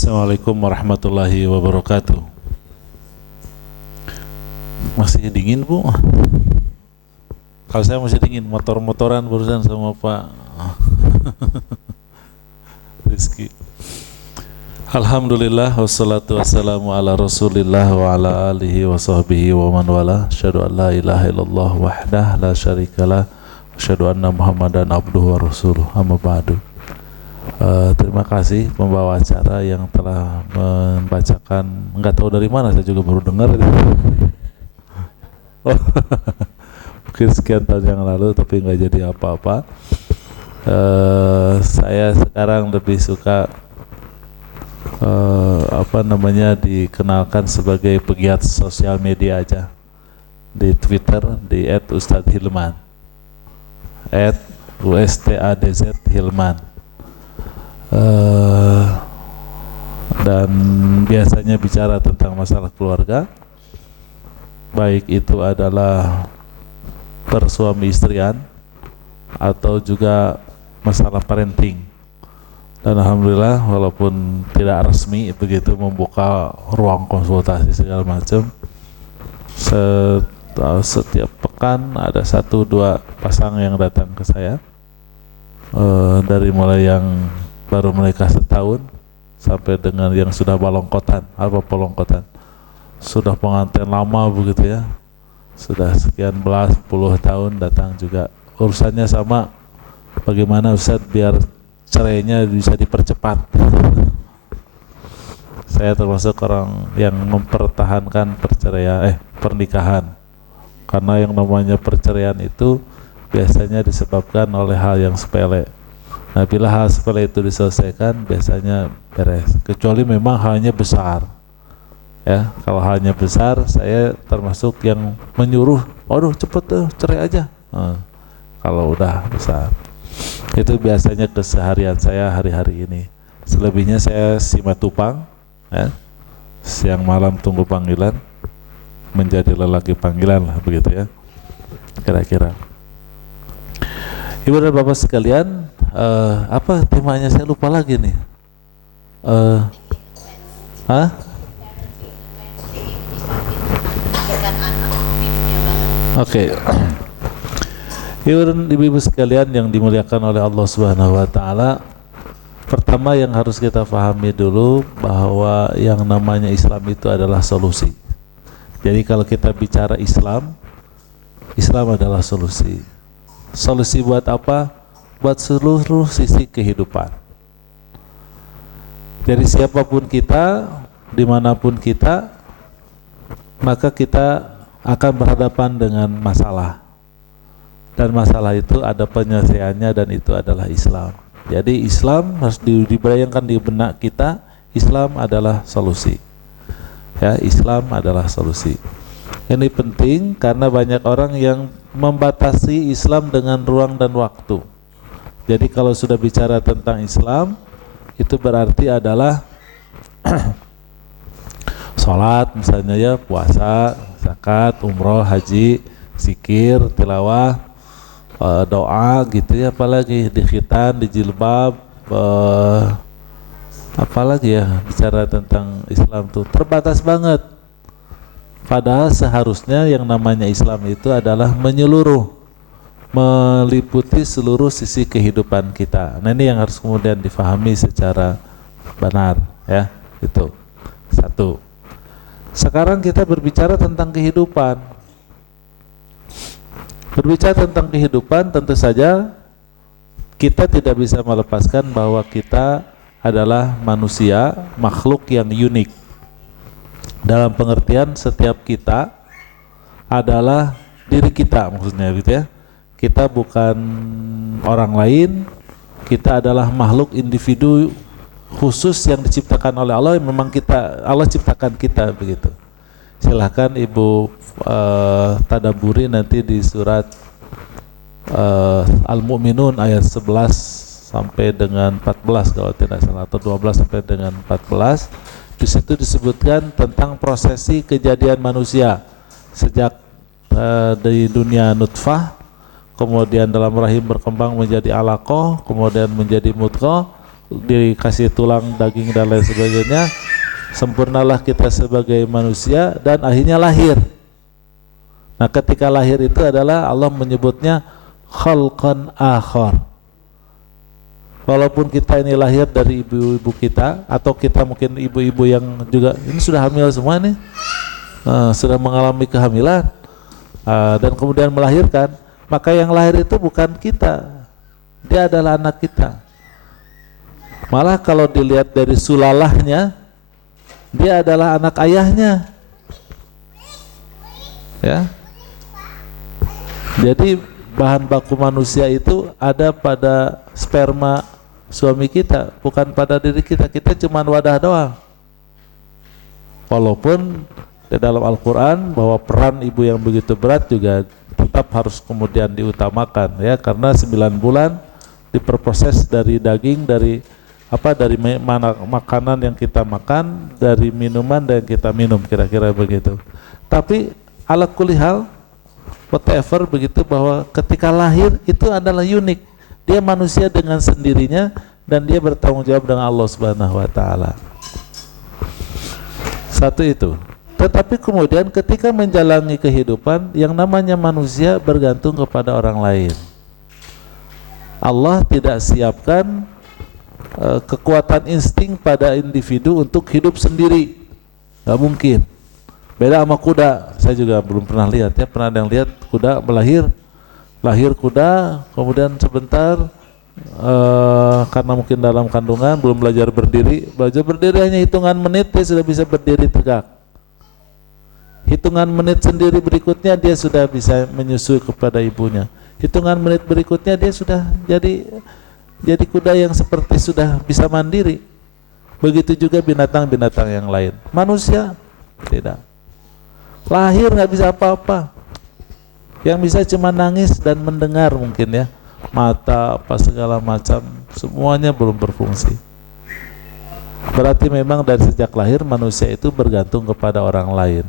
Assalamualaikum warahmatullahi wabarakatuh. Masih dingin, Bu? Kalau saya masih dingin, motor-motoran barusan sama Pak Rizky. Alhamdulillah, wassalatu wassalamu ala rasulillah wa ala alihi wa sahbihi wa man wala. Asyhadu an la ilaha illallah wahdah la syarikalah, asyhadu anna muhammadan abduhu wa rasuluh. Amma ba'du. Terima kasih pembawa acara yang telah membacakan, nggak tahu dari mana, saya juga baru dengar mungkin sekian tahun yang lalu, tapi nggak jadi apa-apa. Saya sekarang lebih suka dikenalkan sebagai pegiat sosial media aja. Di Twitter di @ustadzhilman, @ustadzhilman. Dan biasanya bicara tentang masalah keluarga, baik itu adalah persuami istrian atau juga masalah parenting. Dan alhamdulillah, walaupun tidak resmi begitu membuka ruang konsultasi segala macam, setiap pekan ada 1-2 pasang yang datang ke saya, dari mulai yang baru menikah setahun sampai dengan yang sudah balongkotan. Apa balongkotan? Sudah pengantin lama begitu ya, sudah sekian belas puluh tahun datang juga. Urusannya sama, bagaimana Ustaz biar cerainya bisa dipercepat. Saya termasuk orang yang mempertahankan pernikahan, karena yang namanya perceraian itu biasanya disebabkan oleh hal yang sepele. Nah, bila hal sepele itu diselesaikan, biasanya beres. Kecuali memang halnya besar. Ya, kalau halnya besar, saya termasuk yang menyuruh, waduh cepet tuh cerai aja. Kalau udah besar, itu biasanya keseharian saya hari-hari ini. Selebihnya saya simatupang, ya. Siang malam tunggu panggilan, menjadi lelaki panggilan lah begitu ya, kira-kira. Ibu dan Bapak sekalian, apa temanya saya lupa lagi nih. Oke. Ibu dan ibu sekalian yang dimuliakan oleh Allah Subhanahu wa taala, pertama yang harus kita pahami dulu bahwa yang namanya Islam itu adalah solusi. Jadi kalau kita bicara Islam, Islam adalah solusi. Solusi buat apa? Buat seluruh sisi kehidupan. Jadi siapapun kita, dimanapun kita, maka kita akan berhadapan dengan masalah. Dan masalah itu ada penyelesaiannya, dan itu adalah Islam. Jadi Islam harus dibayangkan di benak kita, Islam adalah solusi. Ya, Islam adalah solusi. Ini penting karena banyak orang yang membatasi Islam dengan ruang dan waktu. Jadi kalau sudah bicara tentang Islam, itu berarti adalah sholat misalnya ya, puasa, zakat, umroh, haji, zikir, tilawah, doa gitu ya, apalagi di khitan, di jilbab, apalagi ya, bicara tentang Islam tuh terbatas banget. Padahal seharusnya yang namanya Islam itu adalah menyeluruh, meliputi seluruh sisi kehidupan kita. Nah, ini yang harus kemudian difahami secara benar ya, itu satu. Sekarang kita berbicara tentang kehidupan. Berbicara tentang kehidupan, tentu saja kita tidak bisa melepaskan bahwa kita adalah manusia, makhluk yang unik. Dalam pengertian setiap kita adalah diri kita, maksudnya gitu ya. Kita bukan orang lain, kita adalah makhluk individu khusus yang diciptakan oleh Allah, yang memang Allah ciptakan kita begitu. Silahkan Ibu tadaburi nanti di surat Al-Mu'minun ayat 11 sampai dengan 14 kalau tidak salah, atau 12 sampai dengan 14. Di situ disebutkan tentang prosesi kejadian manusia sejak dari dunia nutfah, kemudian dalam rahim berkembang menjadi alaqah, kemudian menjadi mudghah, dikasih tulang, daging dan lain sebagainya. Sempurnalah kita sebagai manusia dan akhirnya lahir. Nah, ketika lahir itu adalah Allah menyebutnya khalqan akhar. Walaupun kita ini lahir dari ibu-ibu kita, atau kita mungkin ibu-ibu yang juga ini sudah hamil semua nih, sudah mengalami kehamilan, dan kemudian melahirkan, maka yang lahir itu bukan kita, dia adalah anak kita. Malah kalau dilihat dari sulalahnya, dia adalah anak ayahnya, ya. Jadi bahan baku manusia itu ada pada sperma suami kita, bukan pada diri kita. Kita cuma wadah doang. Walaupun di dalam Al-Quran bahwa peran ibu yang begitu berat juga tetap harus kemudian diutamakan, ya, karena 9 bulan diperproses dari daging, dari makanan yang kita makan, dari minuman yang kita minum, kira-kira begitu. Tapi ala kulli hal, whatever begitu, bahwa ketika lahir itu adalah unik. Dia manusia dengan sendirinya dan dia bertanggung jawab dengan Allah Subhanahu wa taala. Satu itu. Tetapi kemudian ketika menjalani kehidupan, yang namanya manusia bergantung kepada orang lain. Allah tidak siapkan kekuatan insting pada individu untuk hidup sendiri. Gak mungkin. Beda sama kuda, saya juga belum pernah lihat, ya. Pernah ada yang lihat kuda lahir kuda, kemudian sebentar karena mungkin dalam kandungan belum belajar berdiri hanya hitungan menit dia sudah bisa berdiri tegak. Hitungan menit sendiri berikutnya dia sudah bisa menyusui kepada ibunya. Hitungan menit berikutnya dia sudah jadi kuda yang seperti sudah bisa mandiri. Begitu juga binatang-binatang yang lain. Manusia tidak. Lahir nggak bisa apa-apa, yang bisa cuma nangis dan mendengar mungkin, ya, mata apa segala macam semuanya belum berfungsi. Berarti memang dari sejak lahir manusia itu bergantung kepada orang lain.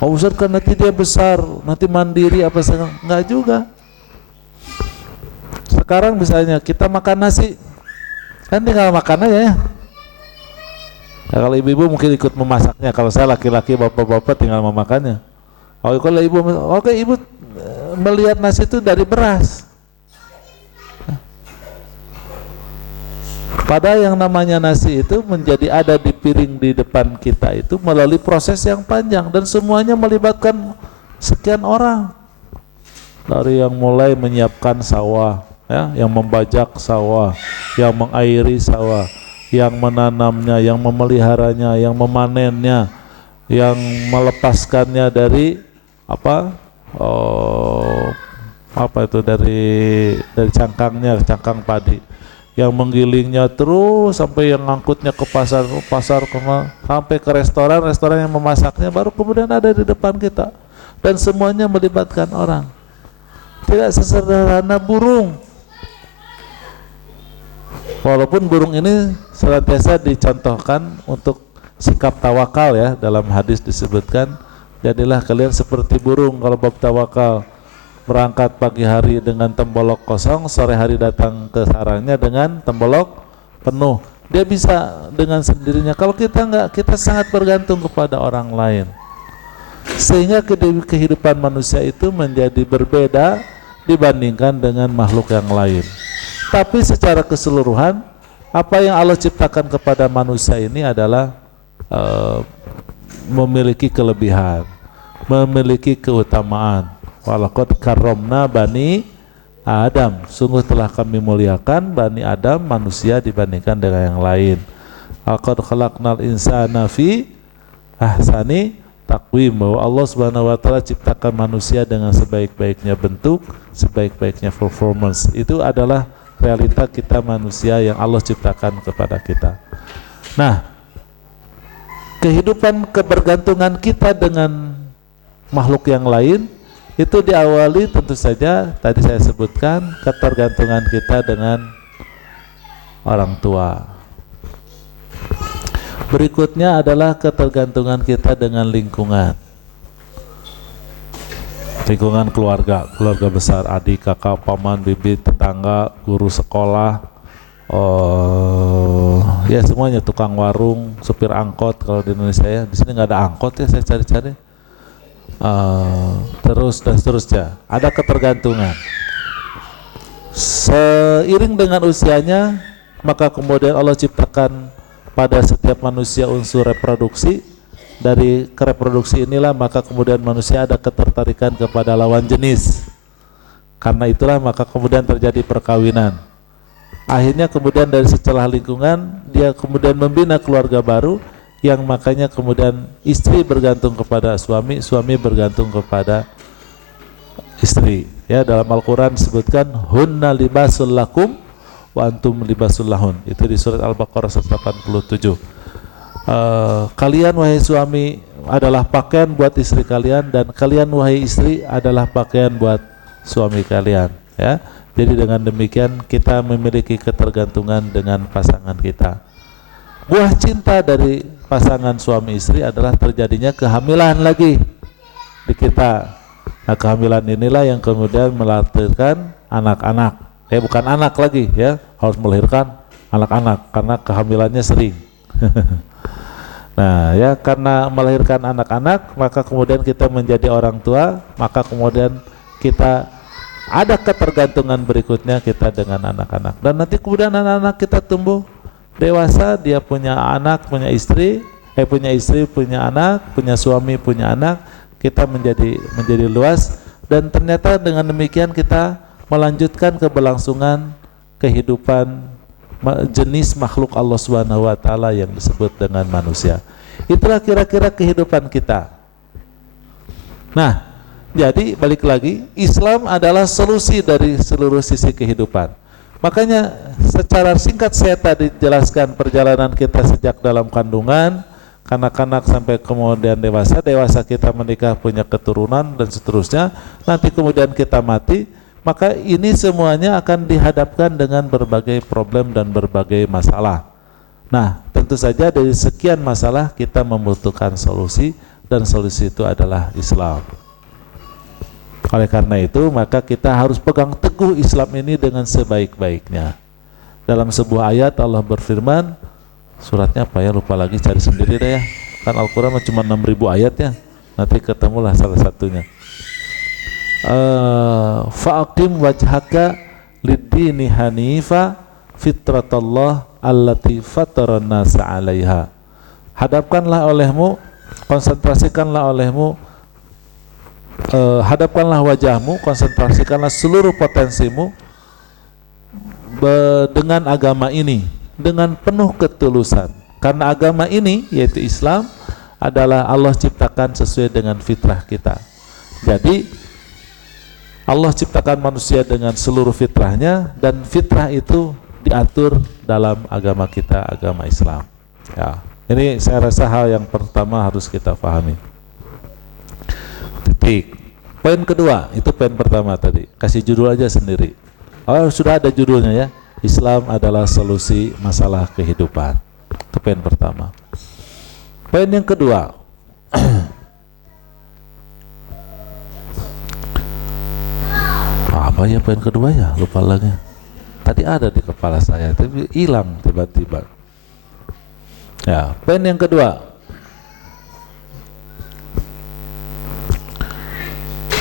Oh Ustaz, kan nanti dia besar, nanti mandiri apa segala, nggak juga. Sekarang misalnya kita makan nasi, kan tinggal makan aja, ya. Nah, kalau ibu-ibu mungkin ikut memasaknya, kalau saya laki-laki, bapak-bapak tinggal memakannya. Oh, kalau ibu, oke, ibu melihat nasi itu dari beras. Padahal yang namanya nasi itu menjadi ada di piring di depan kita itu melalui proses yang panjang dan semuanya melibatkan sekian orang. Dari yang mulai menyiapkan sawah, ya, yang membajak sawah, yang mengairi sawah, yang menanamnya, yang memeliharanya, yang memanennya, yang melepaskannya dari dari cangkang padi, yang menggilingnya terus sampai yang ngangkutnya ke pasar sampai ke restoran yang memasaknya, baru kemudian ada di depan kita, dan semuanya melibatkan orang. Tidak sesederhana burung. Walaupun burung ini senantiasa dicontohkan untuk sikap tawakal, ya, dalam hadis disebutkan, jadilah kalian seperti burung kalau bab tawakal, berangkat pagi hari dengan tembolok kosong, sore hari datang ke sarangnya dengan tembolok penuh. Dia bisa dengan sendirinya. Kalau kita enggak, kita sangat bergantung kepada orang lain. Sehingga kehidupan manusia itu menjadi berbeda dibandingkan dengan makhluk yang lain. Tapi secara keseluruhan, apa yang Allah ciptakan kepada manusia ini adalah memiliki kelebihan, memiliki keutamaan. Walaqad karramna bani Adam, sungguh telah kami muliakan Bani Adam, manusia, dibandingkan dengan yang lain. Laqad khalaqnal insana fi ahsani taqwim, bahwa Allah Subhanahu wa taala ciptakan manusia dengan sebaik-baiknya bentuk, sebaik-baiknya performance. Itu adalah realita kita manusia yang Allah ciptakan kepada kita. Nah, kehidupan kebergantungan kita dengan makhluk yang lain itu diawali tentu saja tadi saya sebutkan ketergantungan kita dengan orang tua. Berikutnya adalah ketergantungan kita dengan lingkungan. Lingkungan keluarga besar, adik, kakak, paman, bibi, tetangga, guru sekolah, Oh, ya semuanya tukang warung, supir angkot kalau di Indonesia ya. Di sini nggak ada angkot ya, saya cari-cari. Terus dan seterusnya. Ada ketergantungan. Seiring dengan usianya, maka kemudian Allah ciptakan pada setiap manusia unsur reproduksi. Dari reproduksi inilah maka kemudian manusia ada ketertarikan kepada lawan jenis. Karena itulah maka kemudian terjadi perkawinan. Akhirnya kemudian dari setelah lingkungan dia kemudian membina keluarga baru, yang makanya kemudian istri bergantung kepada suami, suami bergantung kepada istri. Ya, dalam Al-Quran disebutkan hunna libasul lakum wa antum libasul lahun. Itu di surat Al-Baqarah 187. Kalian wahai suami adalah pakaian buat istri kalian, dan kalian wahai istri adalah pakaian buat suami kalian. Ya, jadi dengan demikian kita memiliki ketergantungan dengan pasangan kita. Buah cinta dari pasangan suami istri adalah terjadinya kehamilan lagi di kita. Nah, kehamilan inilah yang kemudian melahirkan anak-anak. Bukan anak lagi ya, harus melahirkan anak-anak karena kehamilannya sering. Nah ya, karena melahirkan anak-anak maka kemudian kita menjadi orang tua, maka kemudian kita ada ketergantungan berikutnya kita dengan anak-anak, dan nanti kemudian anak-anak kita tumbuh dewasa, dia punya anak, punya istri, punya anak, punya suami, punya anak, kita menjadi luas, dan ternyata dengan demikian kita melanjutkan keberlangsungan kehidupan jenis makhluk Allah Subhanahu wa taala yang disebut dengan manusia. Itulah kira-kira kehidupan kita. Nah, jadi balik lagi, Islam adalah solusi dari seluruh sisi kehidupan. Makanya secara singkat saya tadi jelaskan perjalanan kita sejak dalam kandungan, kanak-kanak sampai kemudian dewasa, dewasa kita menikah punya keturunan dan seterusnya, nanti kemudian kita mati. Maka ini semuanya akan dihadapkan dengan berbagai problem dan berbagai masalah. Nah, tentu saja dari sekian masalah kita membutuhkan solusi, dan solusi itu adalah Islam. Oleh karena itu, maka kita harus pegang teguh Islam ini dengan sebaik-baiknya. Dalam sebuah ayat Allah berfirman, suratnya apa ya, lupa lagi, cari sendiri deh ya. Kan Al-Quran cuma 6.000 ayat ya, nanti ketemulah salah satunya. Fa'aqim wajhaka lid-dini hanifa fitratallah allati fataran nasa 'alaiha. Hadapkanlah olehmu, konsentrasikanlah olehmu, hadapkanlah wajahmu, konsentrasikanlah seluruh potensimu dengan agama ini dengan penuh ketulusan. Karena agama ini yaitu Islam adalah Allah ciptakan sesuai dengan fitrah kita. Jadi Allah ciptakan manusia dengan seluruh fitrahnya, dan fitrah itu diatur dalam agama kita, agama Islam. Ya, ini saya rasa hal yang pertama harus kita pahami. Titik. Poin kedua, itu poin pertama tadi. Kasih judul aja sendiri. Oh, sudah ada judulnya ya. Islam adalah solusi masalah kehidupan. Itu poin pertama. Poin yang kedua. Apa ya poin kedua ya? Lupa lagi. Tadi ada di kepala saya, tapi hilang tiba-tiba. Ya, poin yang kedua.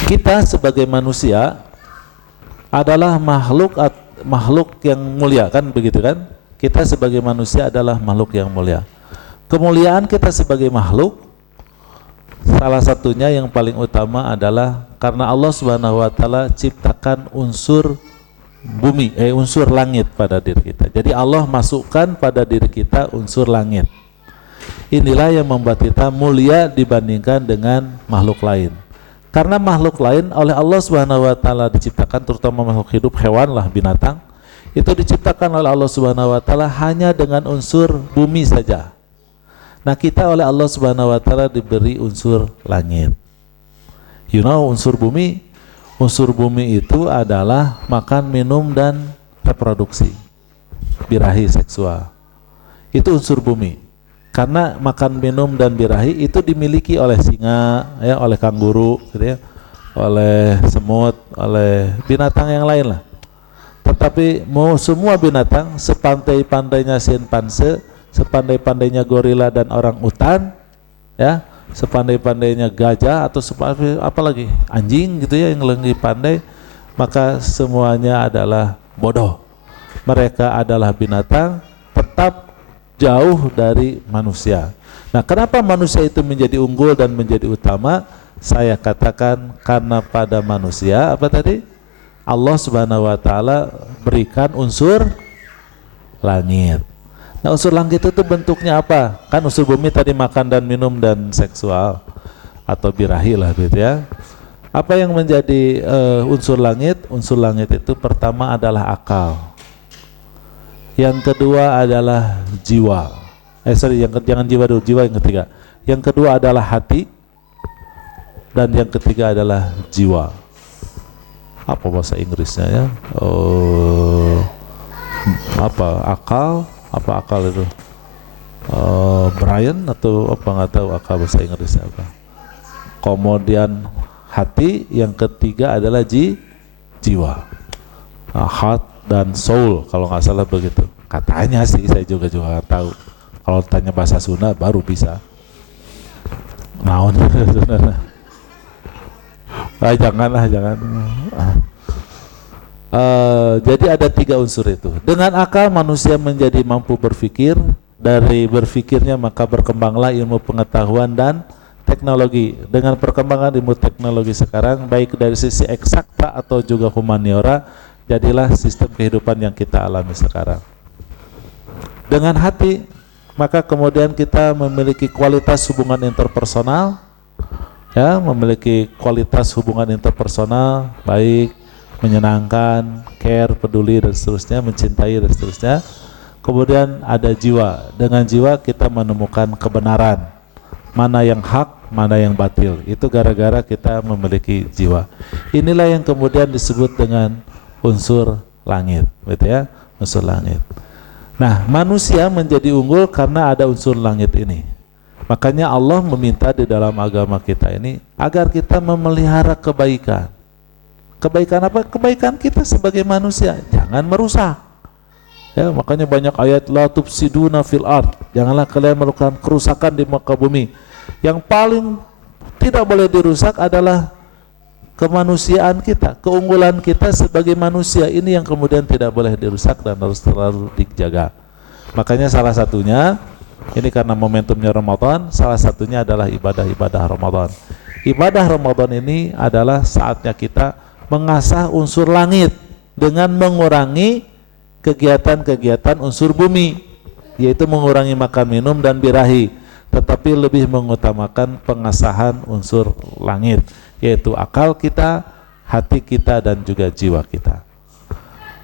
Kita sebagai manusia adalah makhluk yang mulia, kan begitu kan? Kita sebagai manusia adalah makhluk yang mulia. Kemuliaan kita sebagai makhluk, salah satunya yang paling utama adalah karena Allah Subhanahu wa taala ciptakan unsur bumi, unsur langit pada diri kita. Jadi Allah masukkan pada diri kita unsur langit. Inilah yang membuat kita mulia dibandingkan dengan makhluk lain. Karena makhluk lain oleh Allah Subhanahu wa taala diciptakan, terutama makhluk hidup, hewan lah, binatang, itu diciptakan oleh Allah Subhanahu wa taala hanya dengan unsur bumi saja. Nah, kita oleh Allah Subhanahu wa taala diberi unsur langit. You know unsur bumi? Unsur bumi itu adalah makan, minum, dan reproduksi, birahi seksual. Itu unsur bumi. Karena makan, minum, dan birahi itu dimiliki oleh singa, ya, oleh kanguru, gitu ya, oleh semut, oleh binatang yang lain lah. Tetapi mau semua binatang, sepandai-pandainya simpanse, sepandai-pandainya gorila dan orang utan, ya, sepandai-pandainya gajah atau apalagi anjing gitu ya yang lebih pandai, maka semuanya adalah bodoh. Mereka adalah binatang, tetap jauh dari manusia. Nah, kenapa manusia itu menjadi unggul dan menjadi utama? Saya katakan karena pada manusia apa tadi? Allah Subhanahu wa taala berikan unsur langit. Nah, unsur langit itu bentuknya apa? Kan unsur bumi tadi makan dan minum dan seksual atau birahi lah gitu ya. Apa yang menjadi unsur langit? Unsur langit itu pertama adalah akal. Yang kedua adalah jiwa. Jangan jiwa dulu, jiwa yang ketiga. Yang kedua adalah hati. Dan yang ketiga adalah jiwa. Apa bahasa Inggrisnya ya? Apa akal? Apa akal itu? Brian atau apa, nggak tahu akal bahasa Inggrisnya apa. Kemudian hati, yang ketiga adalah jiwa. Heart dan soul kalau nggak salah begitu. Katanya sih, saya juga nggak tahu. Kalau tanya bahasa Sunda baru bisa. Naon? Janganlah. Jadi ada 3 unsur itu. Dengan akal manusia menjadi mampu berpikir. Dari berpikirnya maka berkembanglah ilmu pengetahuan dan teknologi. Dengan perkembangan ilmu teknologi sekarang, baik dari sisi eksakta atau juga humaniora, jadilah sistem kehidupan yang kita alami sekarang. Dengan hati, maka kemudian kita memiliki kualitas hubungan interpersonal, ya, memiliki kualitas hubungan interpersonal baik, menyenangkan, care, peduli dan seterusnya, mencintai dan seterusnya. Kemudian ada jiwa. Dengan jiwa kita menemukan kebenaran, mana yang hak, mana yang batil. Itu gara-gara kita memiliki jiwa. Inilah yang kemudian disebut dengan unsur langit, gitu ya, unsur langit. Nah, manusia menjadi unggul karena ada unsur langit ini. Makanya Allah meminta di dalam agama kita ini agar kita memelihara kebaikan. Kebaikan apa? Kebaikan kita sebagai manusia, jangan merusak. Ya, makanya banyak ayat la tufsiduna fil ard. Janganlah kalian melakukan kerusakan di muka bumi. Yang paling tidak boleh dirusak adalah kemanusiaan kita, keunggulan kita sebagai manusia ini yang kemudian tidak boleh dirusak dan harus selalu dijaga. Makanya salah satunya, ini karena momentumnya Ramadan, salah satunya adalah ibadah-ibadah Ramadan. Ibadah Ramadan ini adalah saatnya kita mengasah unsur langit dengan mengurangi kegiatan-kegiatan unsur bumi, yaitu mengurangi makan minum dan birahi, tetapi lebih mengutamakan pengasahan unsur langit, yaitu akal kita, hati kita, dan juga jiwa kita.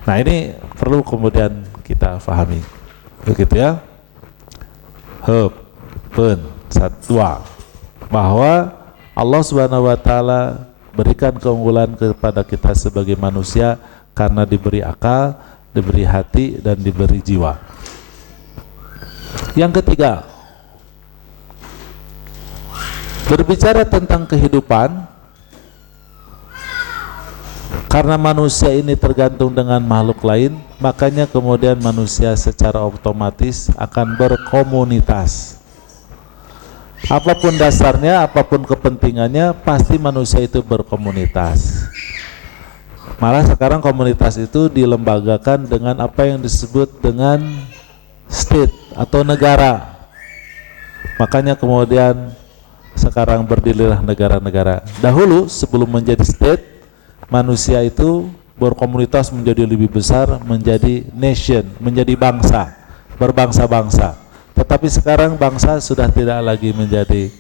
Nah, ini perlu kemudian kita pahami, begitu ya. Satwa, bahwa Allah Subhanahu wa taala berikan keunggulan kepada kita sebagai manusia karena diberi akal, diberi hati, dan diberi jiwa. Yang ketiga, berbicara tentang kehidupan, karena manusia ini tergantung dengan makhluk lain, makanya kemudian manusia secara otomatis akan berkomunitas. Apapun dasarnya, apapun kepentingannya, pasti manusia itu berkomunitas. Malah sekarang komunitas itu dilembagakan dengan apa yang disebut dengan state atau negara. Makanya kemudian sekarang berdirilah negara-negara. Dahulu sebelum menjadi state, manusia itu berkomunitas menjadi lebih besar, menjadi nation, menjadi bangsa, berbangsa-bangsa. Tetapi sekarang bangsa sudah tidak lagi menjadi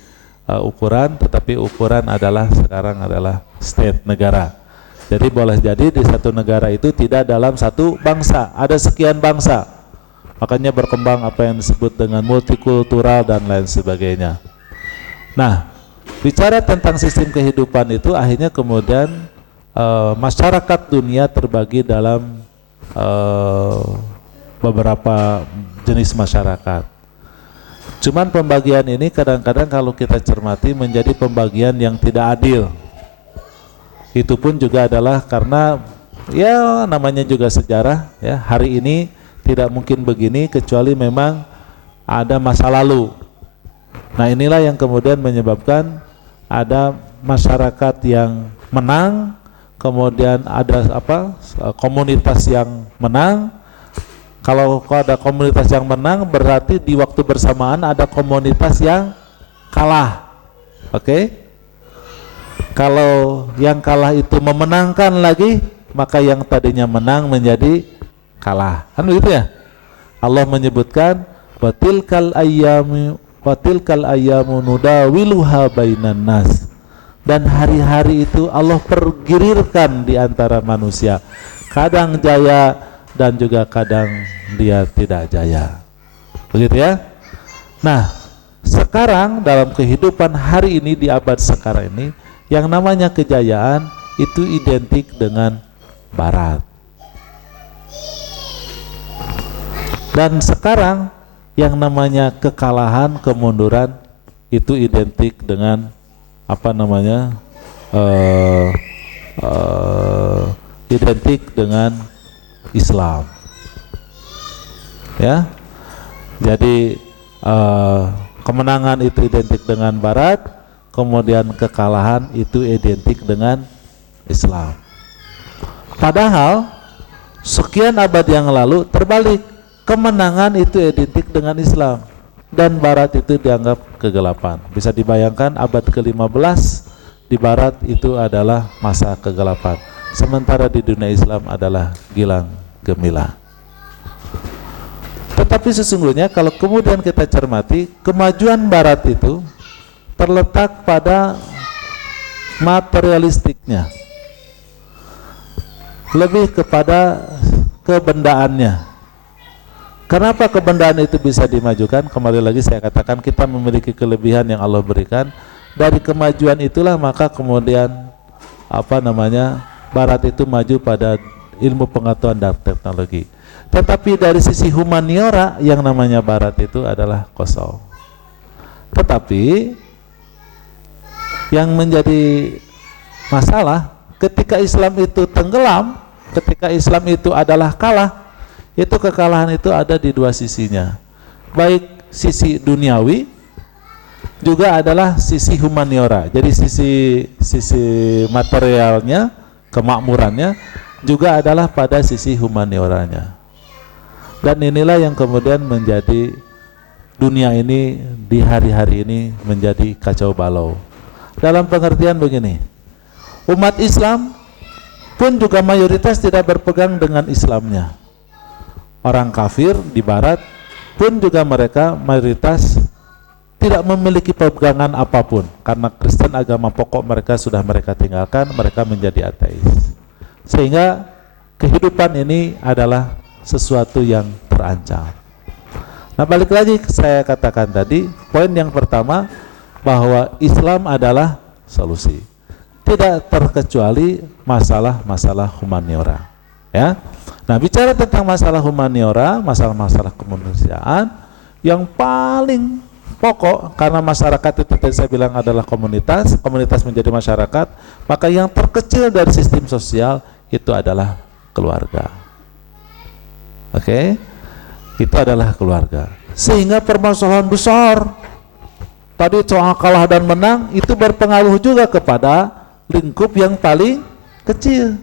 ukuran, tetapi ukuran adalah sekarang adalah state, negara. Jadi boleh jadi di satu negara itu tidak dalam satu bangsa, ada sekian bangsa. Makanya berkembang apa yang disebut dengan multikultural dan lain sebagainya. Nah, bicara tentang sistem kehidupan itu akhirnya kemudian masyarakat dunia terbagi dalam beberapa jenis masyarakat. Cuman pembagian ini kadang-kadang kalau kita cermati menjadi pembagian yang tidak adil. Itu pun juga adalah karena ya namanya juga sejarah ya, hari ini tidak mungkin begini kecuali memang ada masa lalu. Nah inilah yang kemudian menyebabkan ada masyarakat yang menang, kemudian ada komunitas yang menang. Kalau ada komunitas yang menang berarti di waktu bersamaan ada komunitas yang kalah. Oke? Kalau yang kalah itu memenangkan lagi, maka yang tadinya menang menjadi kalah. Kan begitu ya? Allah menyebutkan watilkal ayyamu nudawiluha bainan nas. Dan hari-hari itu Allah pergirirkan di antara manusia. Kadang jaya dan juga kadang dia tidak jaya. Begitu ya? Nah, sekarang dalam kehidupan hari ini di abad sekarang ini, yang namanya kejayaan itu identik dengan barat. Dan sekarang yang namanya kekalahan, kemunduran itu identik dengan identik dengan Islam. Ya. Jadi kemenangan itu identik dengan barat, kemudian kekalahan itu identik dengan Islam. Padahal sekian abad yang lalu terbalik, kemenangan itu identik dengan Islam dan barat itu dianggap kegelapan. Bisa dibayangkan abad ke-15 di barat itu adalah masa kegelapan, sementara di dunia Islam adalah gilang gemilang. Tetapi sesungguhnya kalau kemudian kita cermati, kemajuan barat itu terletak pada materialistiknya, lebih kepada kebendaannya. Kenapa kebendaan itu bisa dimajukan? Kembali lagi saya katakan kita memiliki kelebihan yang Allah berikan. Dari kemajuan itulah maka kemudian barat itu maju pada ilmu pengetahuan dan teknologi. Tetapi dari sisi humaniora yang namanya barat itu adalah kosong. Tetapi yang menjadi masalah ketika Islam itu tenggelam, ketika Islam itu adalah kalah, itu kekalahan itu ada di dua sisinya. Baik sisi duniawi juga adalah sisi humaniora. Jadi sisi materialnya, kemakmurannya juga adalah pada sisi humanioranya. Dan inilah yang kemudian menjadi dunia ini di hari-hari ini menjadi kacau balau. Dalam pengertian begini, umat Islam pun juga mayoritas tidak berpegang dengan Islamnya. Orang kafir di barat pun juga mereka mayoritas tidak memiliki pegangan apapun, karena Kristen agama pokok mereka sudah mereka tinggalkan, mereka menjadi ateis. Sehingga kehidupan ini adalah sesuatu yang terancam. Nah, balik lagi saya katakan tadi, poin yang pertama bahwa Islam adalah solusi. Tidak terkecuali masalah-masalah humaniora. Ya. Nah, bicara tentang masalah humaniora, masalah-masalah kemanusiaan yang paling pokok, karena masyarakat itu tadi saya bilang adalah komunitas menjadi masyarakat, maka yang terkecil dari sistem sosial itu adalah keluarga. Oke? Itu adalah keluarga. Sehingga permasalahan besar tadi soal kalah dan menang itu berpengaruh juga kepada lingkup yang paling kecil.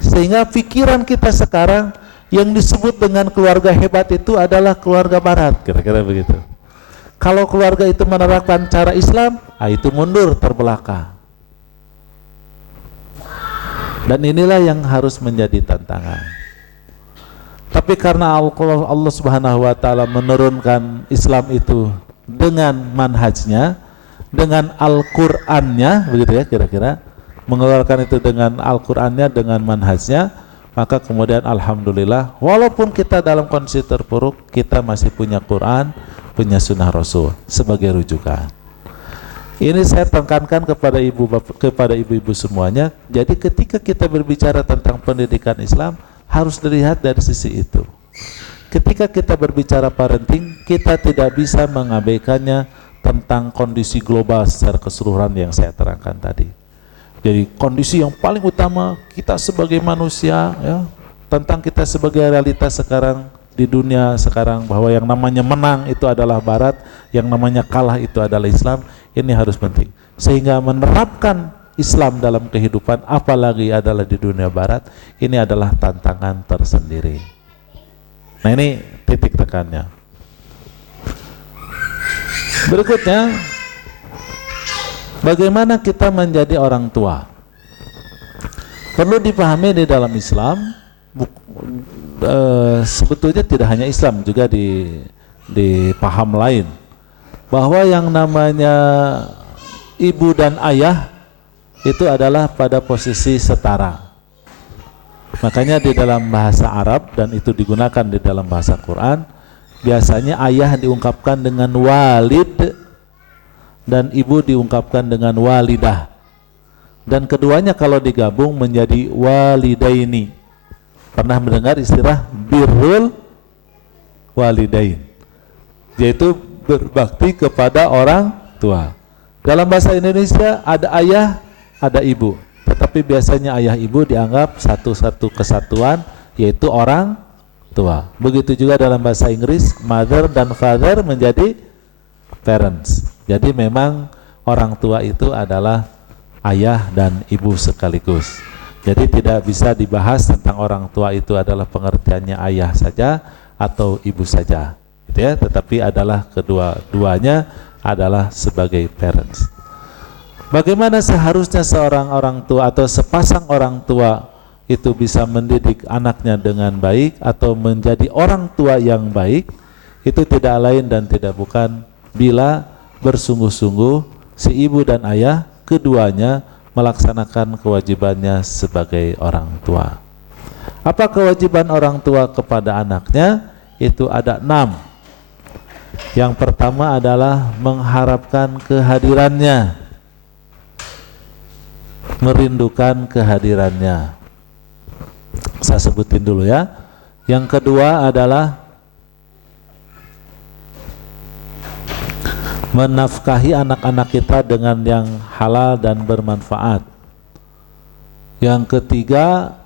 Sehingga pikiran kita sekarang yang disebut dengan keluarga hebat itu adalah keluarga barat, kira-kira begitu. Kalau keluarga itu menerapkan cara Islam, itu mundur terbelakang. Dan inilah yang harus menjadi tantangan. Tapi karena Allah Subhanahu wa taala menurunkan Islam itu dengan manhajnya, dengan Al-Qur'annya, begitu ya kira-kira, mengeluarkan itu dengan Al-Qur'annya, dengan manhajnya, maka kemudian alhamdulillah walaupun kita dalam kondisi terpuruk, kita masih punya Quran, punya sunnah Rasul sebagai rujukan. Ini saya tekankan kepada ibu-ibu semuanya. Jadi ketika kita berbicara tentang pendidikan Islam, harus dilihat dari sisi itu. Ketika kita berbicara parenting, kita tidak bisa mengabaikannya tentang kondisi global secara keseluruhan yang saya terangkan tadi. Jadi kondisi yang paling utama kita sebagai manusia, ya, tentang kita sebagai realitas sekarang di dunia sekarang, bahwa yang namanya menang itu adalah Barat, yang namanya kalah itu adalah Islam. Ini harus penting, sehingga menerapkan Islam dalam kehidupan, apalagi adalah di dunia Barat, ini adalah tantangan tersendiri. Nah, ini titik tekannya. Berikutnya, bagaimana kita menjadi orang tua? Perlu dipahami di dalam Islam, sebetulnya tidak hanya Islam, juga di paham lain, bahwa yang namanya ibu dan ayah itu adalah pada posisi setara. Makanya di dalam bahasa Arab, dan itu digunakan di dalam bahasa Quran, biasanya ayah diungkapkan dengan walid dan ibu diungkapkan dengan walidah, dan keduanya kalau digabung menjadi walidaini. Pernah mendengar istilah birrul walidain, yaitu berbakti kepada orang tua. Dalam bahasa Indonesia ada ayah, ada ibu, tetapi biasanya ayah ibu dianggap satu kesatuan, yaitu orang tua. Begitu juga dalam bahasa Inggris, mother dan father menjadi parents. Jadi memang orang tua itu adalah ayah dan ibu sekaligus. Jadi tidak bisa dibahas tentang orang tua itu adalah pengertiannya ayah saja atau ibu saja, gitu ya. Tetapi adalah kedua-duanya adalah sebagai parents. Bagaimana seharusnya seorang orang tua atau sepasang orang tua itu bisa mendidik anaknya dengan baik atau menjadi orang tua yang baik? Itu tidak lain dan tidak bukan bila bersungguh-sungguh si ibu dan ayah keduanya melaksanakan kewajibannya sebagai orang tua. Apa kewajiban orang tua kepada anaknya? Itu ada 6. Yang pertama adalah mengharapkan kehadirannya, merindukan kehadirannya. Saya sebutin dulu ya. Yang kedua adalah menafkahi anak-anak kita dengan yang halal dan bermanfaat. Yang ketiga,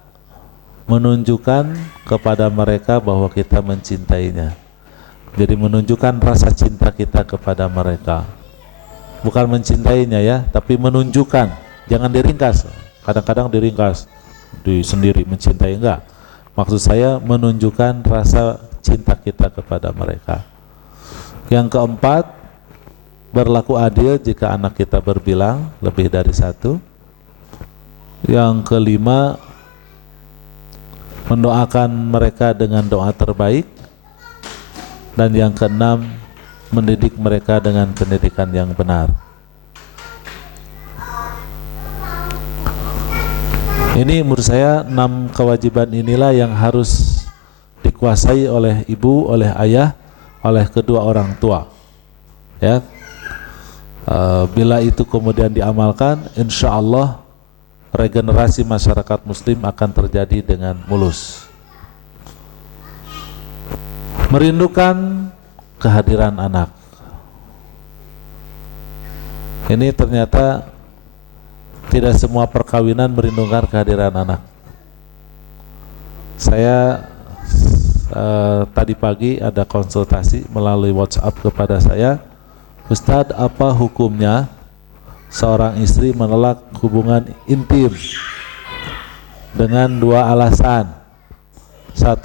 menunjukkan kepada mereka bahwa kita mencintainya. Jadi menunjukkan rasa cinta kita kepada mereka. Bukan mencintainya ya, tapi menunjukkan. Jangan diringkas. Kadang-kadang diringkas, sendiri mencintai, enggak. Maksud saya menunjukkan rasa cinta kita kepada mereka. Yang keempat, berlaku adil jika anak kita berbilang lebih dari 1. Yang kelima, mendoakan mereka dengan doa terbaik. Dan yang keenam, mendidik mereka dengan pendidikan yang benar. Ini menurut saya 6 kewajiban inilah yang harus dikuasai oleh ibu, oleh ayah, oleh kedua orang tua. Ya. Bila itu kemudian diamalkan, insya Allah regenerasi masyarakat muslim akan terjadi dengan mulus. Merindukan kehadiran anak. Ini ternyata tidak semua perkawinan merindukan kehadiran anak. Saya tadi pagi ada konsultasi melalui WhatsApp kepada saya, Ustadz, apa hukumnya seorang istri menolak hubungan intim dengan 2 alasan? 1,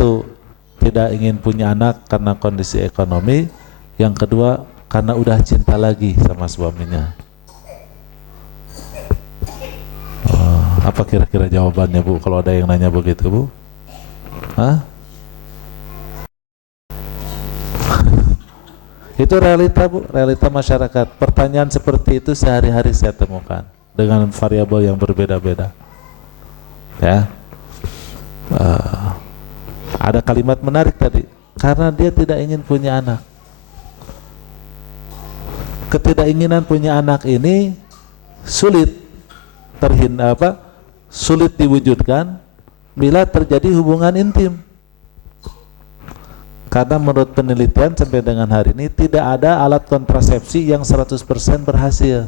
tidak ingin punya anak karena kondisi ekonomi. Yang kedua, karena udah cinta lagi sama suaminya. Apa kira-kira jawabannya, Bu, kalau ada yang nanya begitu, Bu? Hah? Itu realita, Bu, realita masyarakat. Pertanyaan seperti itu sehari-hari saya temukan dengan variabel yang berbeda-beda. Ya, ada kalimat menarik tadi, karena dia tidak ingin punya anak. Ketidakinginan punya anak ini sulit sulit diwujudkan bila terjadi hubungan intim. Karena menurut penelitian sampai dengan hari ini tidak ada alat kontrasepsi yang 100% berhasil.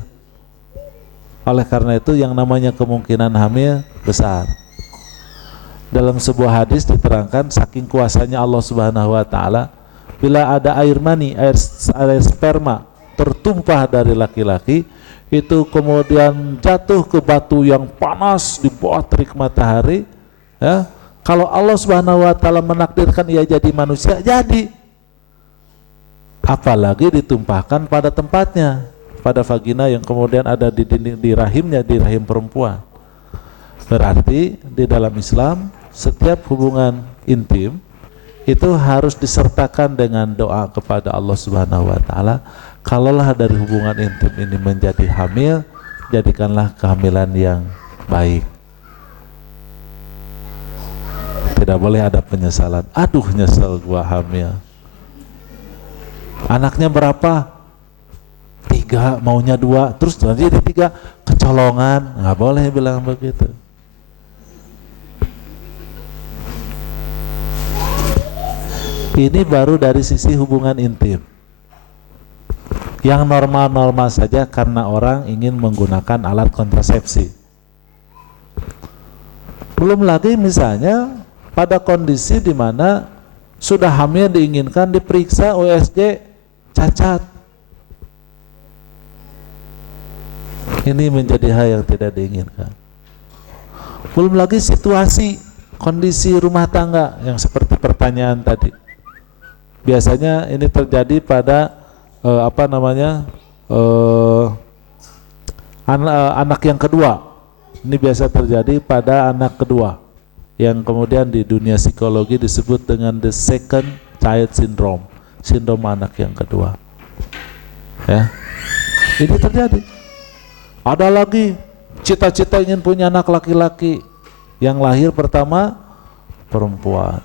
Oleh karena itu yang namanya kemungkinan hamil besar. Dalam sebuah hadis diterangkan saking kuasanya Allah Subhanahu wa taala, bila ada air mani, air sperma tertumpah dari laki-laki, itu kemudian jatuh ke batu yang panas di bawah terik matahari, ya, kalau Allah Subhanahu wa taala menakdirkan ia jadi manusia, jadi. Apalagi ditumpahkan pada tempatnya, pada vagina yang kemudian ada di dinding, di rahimnya, di rahim perempuan. Berarti di dalam Islam setiap hubungan intim itu harus disertakan dengan doa kepada Allah Subhanahu wa taala. Kalaulah dari hubungan intim ini menjadi hamil, jadikanlah kehamilan yang baik. Tidak boleh ada penyesalan. Aduh, nyesel gua hamil. Anaknya berapa? 3, maunya 2, terus nanti jadi 3, kecolongan. Nggak boleh bilang begitu. Ini baru dari sisi hubungan intim. Yang normal-normal saja karena orang ingin menggunakan alat kontrasepsi. Belum lagi misalnya pada kondisi di mana sudah hamil diinginkan diperiksa USG cacat. Ini menjadi hal yang tidak diinginkan. Belum lagi situasi kondisi rumah tangga yang seperti pertanyaan tadi. Biasanya ini terjadi pada anak yang kedua. Ini biasa terjadi pada anak kedua, yang kemudian di dunia psikologi disebut dengan the second child syndrome, sindrom anak yang kedua. Ya, ini terjadi. Ada lagi cita-cita ingin punya anak laki-laki, yang lahir pertama perempuan.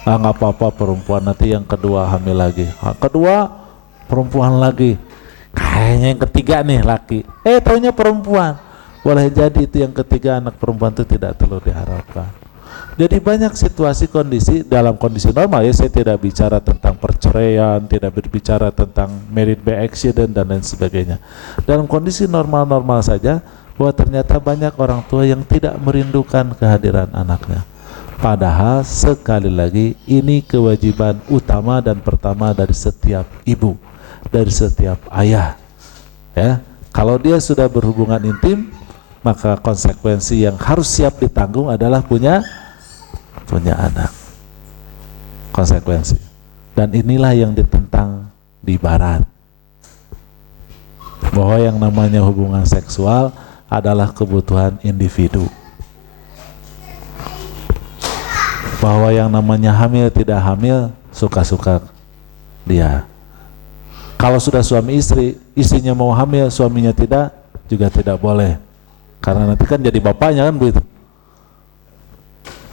Nggak apa-apa perempuan, nanti yang kedua hamil lagi. Kedua perempuan lagi. Kayaknya yang ketiga nih laki. Taunya perempuan. Boleh jadi itu yang ketiga anak perempuan itu tidak terlalu diharapkan. Jadi banyak situasi kondisi dalam kondisi normal, ya saya tidak bicara tentang perceraian, tidak berbicara tentang married by accident dan lain sebagainya. Dalam kondisi normal-normal saja, bahwa ternyata banyak orang tua yang tidak merindukan kehadiran anaknya. Padahal sekali lagi ini kewajiban utama dan pertama dari setiap ibu, dari setiap ayah. Ya, kalau dia sudah berhubungan intim, maka konsekuensi yang harus siap ditanggung adalah punya anak. Konsekuensi. Dan inilah yang ditentang di Barat. Bahwa yang namanya hubungan seksual adalah kebutuhan individu. Bahwa yang namanya hamil tidak hamil suka-suka dia. Kalau sudah suami istri, istrinya mau hamil, suaminya tidak, juga tidak boleh. Karena nanti kan jadi bapaknya kan begitu.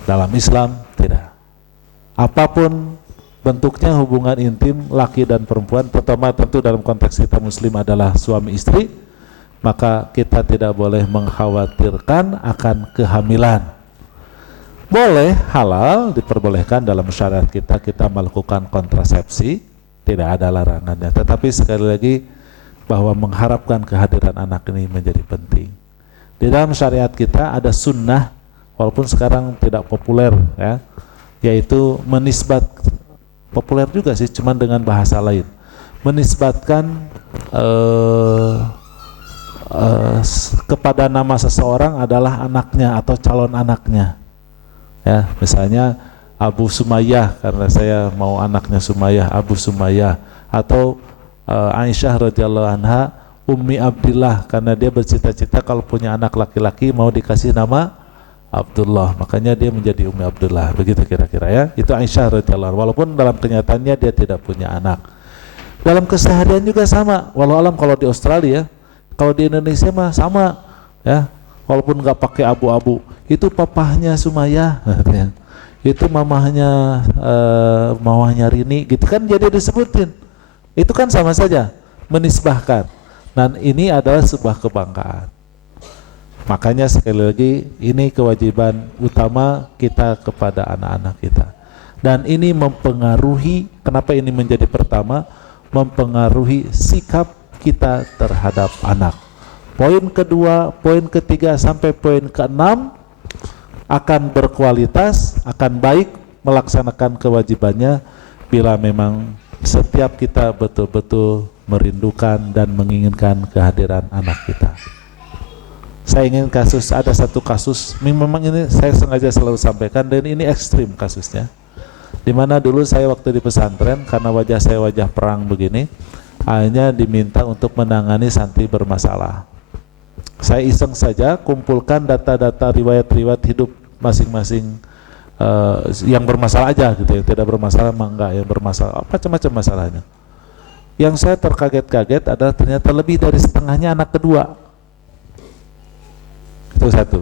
Dalam Islam tidak. Apapun bentuknya hubungan intim laki dan perempuan, terutama tentu dalam konteks kita muslim adalah suami istri, maka kita tidak boleh mengkhawatirkan akan kehamilan. Boleh, halal, diperbolehkan dalam syariat kita melakukan kontrasepsi, tidak ada larangannya. Tetapi sekali lagi bahwa mengharapkan kehadiran anak ini menjadi penting. Di dalam syariat kita ada sunnah, walaupun sekarang tidak populer, ya, yaitu menisbat, populer juga sih, cuman dengan bahasa lain, menisbatkan kepada nama seseorang adalah anaknya atau calon anaknya. Ya, misalnya Abu Sumayyah, karena saya mau anaknya Sumayyah, Abu Sumayyah, atau Aisyah radhiyallahu anha, Ummi Abdillah, karena dia bercita-cita kalau punya anak laki-laki mau dikasih nama Abdullah, makanya dia menjadi Ummi Abdullah, begitu kira-kira ya. Itu Aisyah radhiyallahu anha, walaupun dalam kenyataannya dia tidak punya anak. Dalam keseharian juga sama, walau alam kalau di Australia, kalau di Indonesia mah sama ya, walaupun nggak pakai abu-abu. Itu papahnya Sumayyah, itu mamahnya mamahnya Rini, gitu kan, jadi disebutin. Itu kan sama saja menisbahkan. Dan ini adalah sebuah kebanggaan. Makanya sekali lagi ini kewajiban utama kita kepada anak-anak kita. Dan ini mempengaruhi, kenapa ini menjadi pertama? Mempengaruhi sikap kita terhadap anak. Poin kedua, poin ketiga sampai poin keenam akan berkualitas, akan baik melaksanakan kewajibannya bila memang setiap kita betul-betul merindukan dan menginginkan kehadiran anak kita. Saya ingin ada satu kasus, memang ini saya sengaja selalu sampaikan dan ini ekstrim kasusnya. Dimana dulu saya waktu di pesantren, karena wajah saya wajah perang begini, hanya diminta untuk menangani santri bermasalah. Saya iseng saja kumpulkan data-data riwayat-riwayat hidup masing-masing yang bermasalah aja gitu, yang tidak bermasalah mah enggak, yang bermasalah macam-macam masalahnya. Yang saya terkaget-kaget adalah ternyata lebih dari setengahnya anak kedua. Itu satu.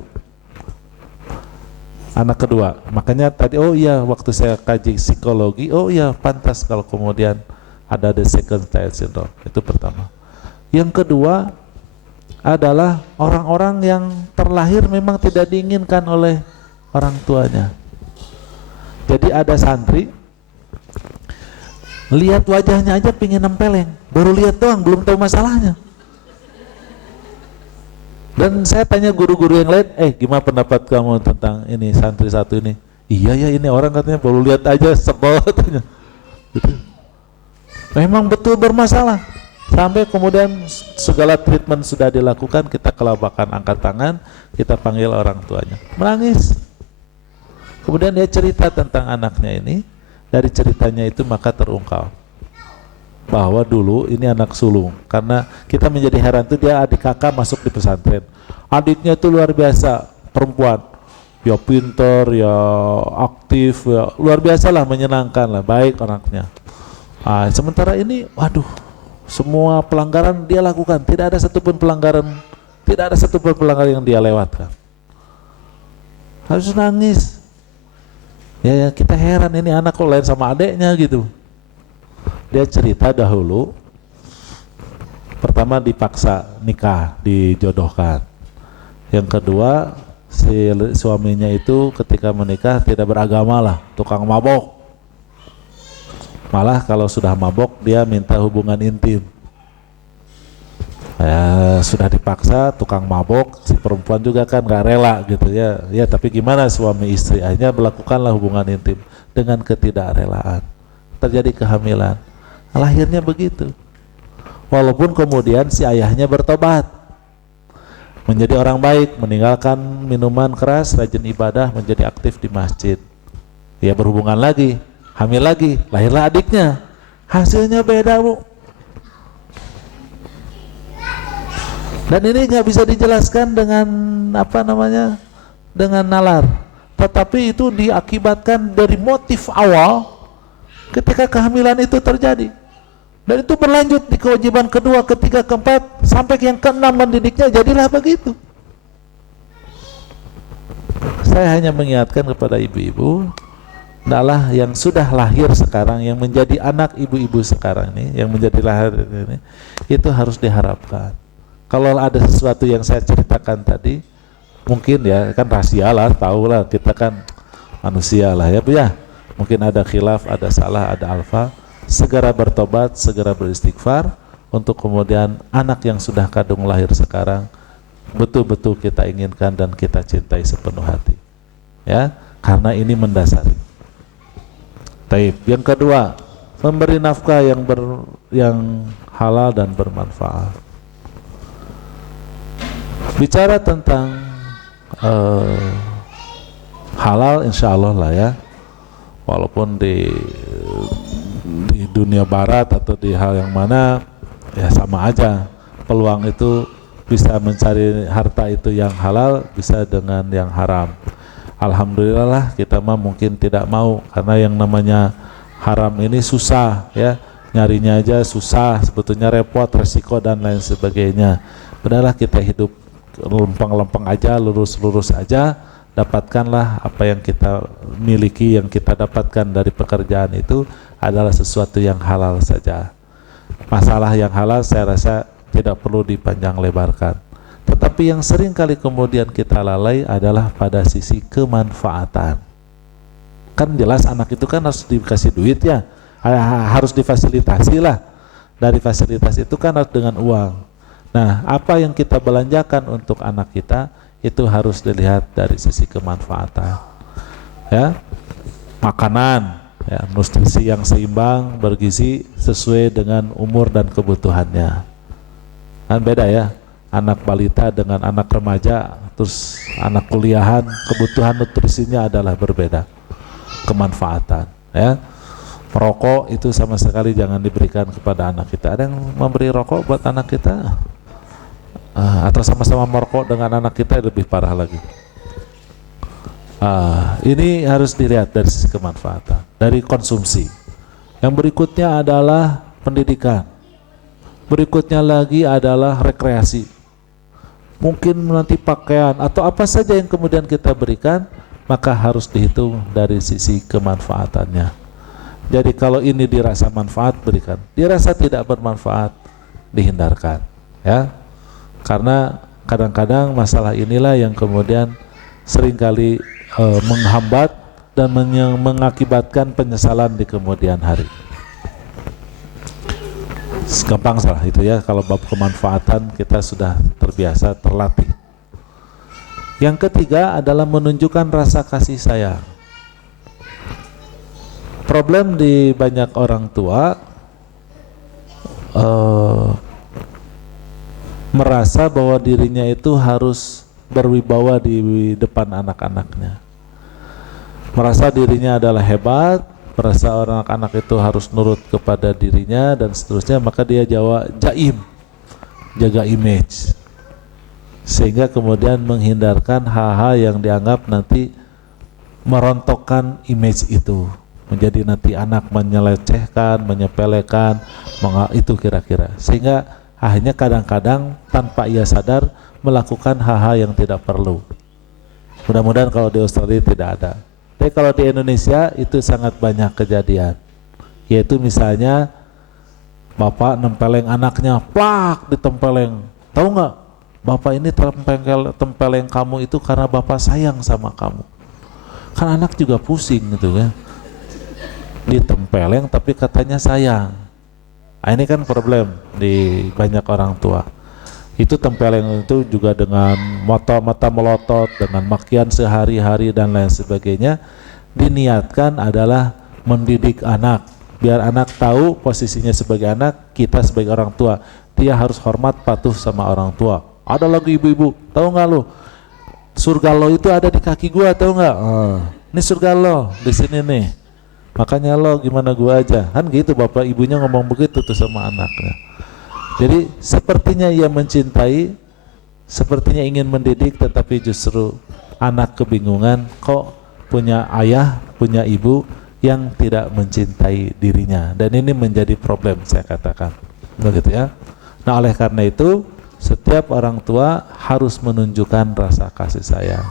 Anak kedua. Makanya tadi oh iya waktu saya kaji psikologi, oh iya pantas kalau kemudian ada the second child syndrome. Itu pertama. Yang kedua adalah orang-orang yang terlahir memang tidak diinginkan oleh orang tuanya. Jadi ada santri lihat wajahnya aja pingin nempeleng, baru lihat doang belum tahu masalahnya. Dan saya tanya guru-guru yang lain, gimana pendapat kamu tentang ini santri satu ini? Iya ya, ini orang katanya baru lihat aja sebel katanya. Gitu. Memang betul bermasalah. Sampai kemudian segala treatment sudah dilakukan, kita kelabakan angkat tangan, kita panggil orang tuanya, menangis. Kemudian dia cerita tentang anaknya ini, dari ceritanya itu maka terungkap bahwa dulu ini anak sulung. Karena kita menjadi heran tuh, dia adik kakak masuk di pesantren, adiknya tuh luar biasa, perempuan, ya pinter, ya aktif, ya luar biasa lah, menyenangkan lah, baik anaknya. Sementara ini, waduh, semua pelanggaran dia lakukan, tidak ada satupun pelanggaran yang dia lewatkan. Harus nangis. Ya kita heran, ini anak kok lain sama adeknya gitu. Dia cerita dahulu, pertama dipaksa nikah, dijodohkan. Yang kedua, si suaminya itu ketika menikah tidak beragama lah, tukang mabok. Malah kalau sudah mabok dia minta hubungan intim. Sudah dipaksa, tukang mabok, si perempuan juga kan gak rela gitu ya. Ya tapi gimana, suami istri akhirnya melakukanlah hubungan intim dengan ketidakrelaan. Terjadi kehamilan. Lahirnya begitu. Walaupun kemudian si ayahnya bertobat, menjadi orang baik, meninggalkan minuman keras, rajin ibadah, menjadi aktif di masjid. Ya berhubungan lagi, hamil lagi, lahirlah adiknya. Hasilnya beda, Bu. Dan ini nggak bisa dijelaskan dengan dengan nalar. Tetapi itu diakibatkan dari motif awal ketika kehamilan itu terjadi. Dan itu berlanjut di kewajiban kedua, ketiga, keempat, sampai yang keenam mendidiknya, jadilah begitu. Saya hanya mengingatkan kepada ibu-ibu, adalah yang sudah lahir sekarang, yang menjadi anak ibu-ibu sekarang ini, yang menjadi lahir ini, itu harus diharapkan. Kalau ada sesuatu yang saya ceritakan tadi, mungkin ya kan rahasia lah, tahu lah, kita kan manusia lah ya Bu ya. Mungkin ada khilaf, ada salah, ada alfa. Segera bertobat, segera beristighfar, untuk kemudian anak yang sudah kandung lahir sekarang betul-betul kita inginkan dan kita cintai sepenuh hati. Ya, karena ini mendasari. Taib. Yang kedua, memberi nafkah yang halal dan bermanfaat. Bicara tentang halal, insya Allah lah ya. Walaupun di dunia barat atau di hal yang mana ya sama aja, peluang itu bisa mencari harta itu yang halal bisa dengan yang haram. Alhamdulillah lah, kita mah mungkin tidak mau, karena yang namanya haram ini susah ya, nyarinya aja susah, sebetulnya repot, resiko dan lain sebagainya. Udahlah kita hidup lempeng-lempeng aja, lurus-lurus aja, dapatkanlah apa yang kita miliki, yang kita dapatkan dari pekerjaan itu adalah sesuatu yang halal saja. Masalah yang halal saya rasa tidak perlu dipanjang lebarkan. Tetapi yang sering kali kemudian kita lalai adalah pada sisi kemanfaatan. Kan jelas anak itu kan harus dikasih duit ya, harus difasilitasi lah. Dari fasilitas itu kan harus dengan uang. Nah, apa yang kita belanjakan untuk anak kita itu harus dilihat dari sisi kemanfaatan. Ya, makanan, ya, nutrisi yang seimbang, bergizi sesuai dengan umur dan kebutuhannya. Kan beda ya, anak balita dengan anak remaja, terus anak kuliahan, kebutuhan nutrisinya adalah berbeda, kemanfaatan. Ya, merokok itu sama sekali jangan diberikan kepada anak kita. Ada yang memberi rokok buat anak kita? Atau sama-sama merokok dengan anak kita lebih parah lagi. Ini harus dilihat dari sisi kemanfaatan, dari konsumsi. Yang berikutnya adalah pendidikan. Berikutnya lagi adalah rekreasi. Mungkin nanti pakaian atau apa saja yang kemudian kita berikan, maka harus dihitung dari sisi kemanfaatannya. Jadi kalau ini dirasa manfaat, berikan. Dirasa tidak bermanfaat, dihindarkan. Ya. Karena kadang-kadang masalah inilah yang kemudian seringkali menghambat dan mengakibatkan penyesalan di kemudian hari. Gampang salah itu ya, kalau bab kemanfaatan kita sudah terbiasa, terlatih. Yang ketiga adalah menunjukkan rasa kasih sayang. Problem di banyak orang tua merasa bahwa dirinya itu harus berwibawa di depan anak-anaknya, merasa dirinya adalah hebat, merasa anak-anak itu harus nurut kepada dirinya dan seterusnya, maka dia jaim, jaga image, sehingga kemudian menghindarkan hal-hal yang dianggap nanti merontokkan image itu, menjadi nanti anak menyelecehkan, menyepelekan, itu kira-kira, sehingga akhirnya kadang-kadang tanpa ia sadar melakukan hal-hal yang tidak perlu. Mudah-mudahan kalau di Australia tidak ada. Tapi kalau di Indonesia itu sangat banyak kejadian. Yaitu misalnya bapak nempeleng anaknya, plak ditempeleng. Tahu nggak? Bapak ini tempeleng kamu itu karena bapak sayang sama kamu. Kan anak juga pusing gitu kan. Ditempeleng tapi katanya sayang. Nah, ini kan problem di banyak orang tua. Itu tempeleng itu juga dengan mata melotot, dengan makian sehari-hari dan lain sebagainya, diniatkan adalah mendidik anak, biar anak tahu posisinya sebagai anak, kita sebagai orang tua, dia harus hormat patuh sama orang tua. Ada lagi ibu-ibu, tahu nggak lo? Surga lo itu ada di kaki gua, tahu nggak? Ini surga lo di sini nih. Makanya lo gimana gua aja, kan gitu bapak ibunya ngomong begitu tuh sama anaknya. Jadi sepertinya ia mencintai, sepertinya ingin mendidik, tetapi justru anak kebingungan kok punya ayah, punya ibu yang tidak mencintai dirinya, dan ini menjadi problem saya katakan, begitu ya. Nah oleh karena itu setiap orang tua harus menunjukkan rasa kasih sayang.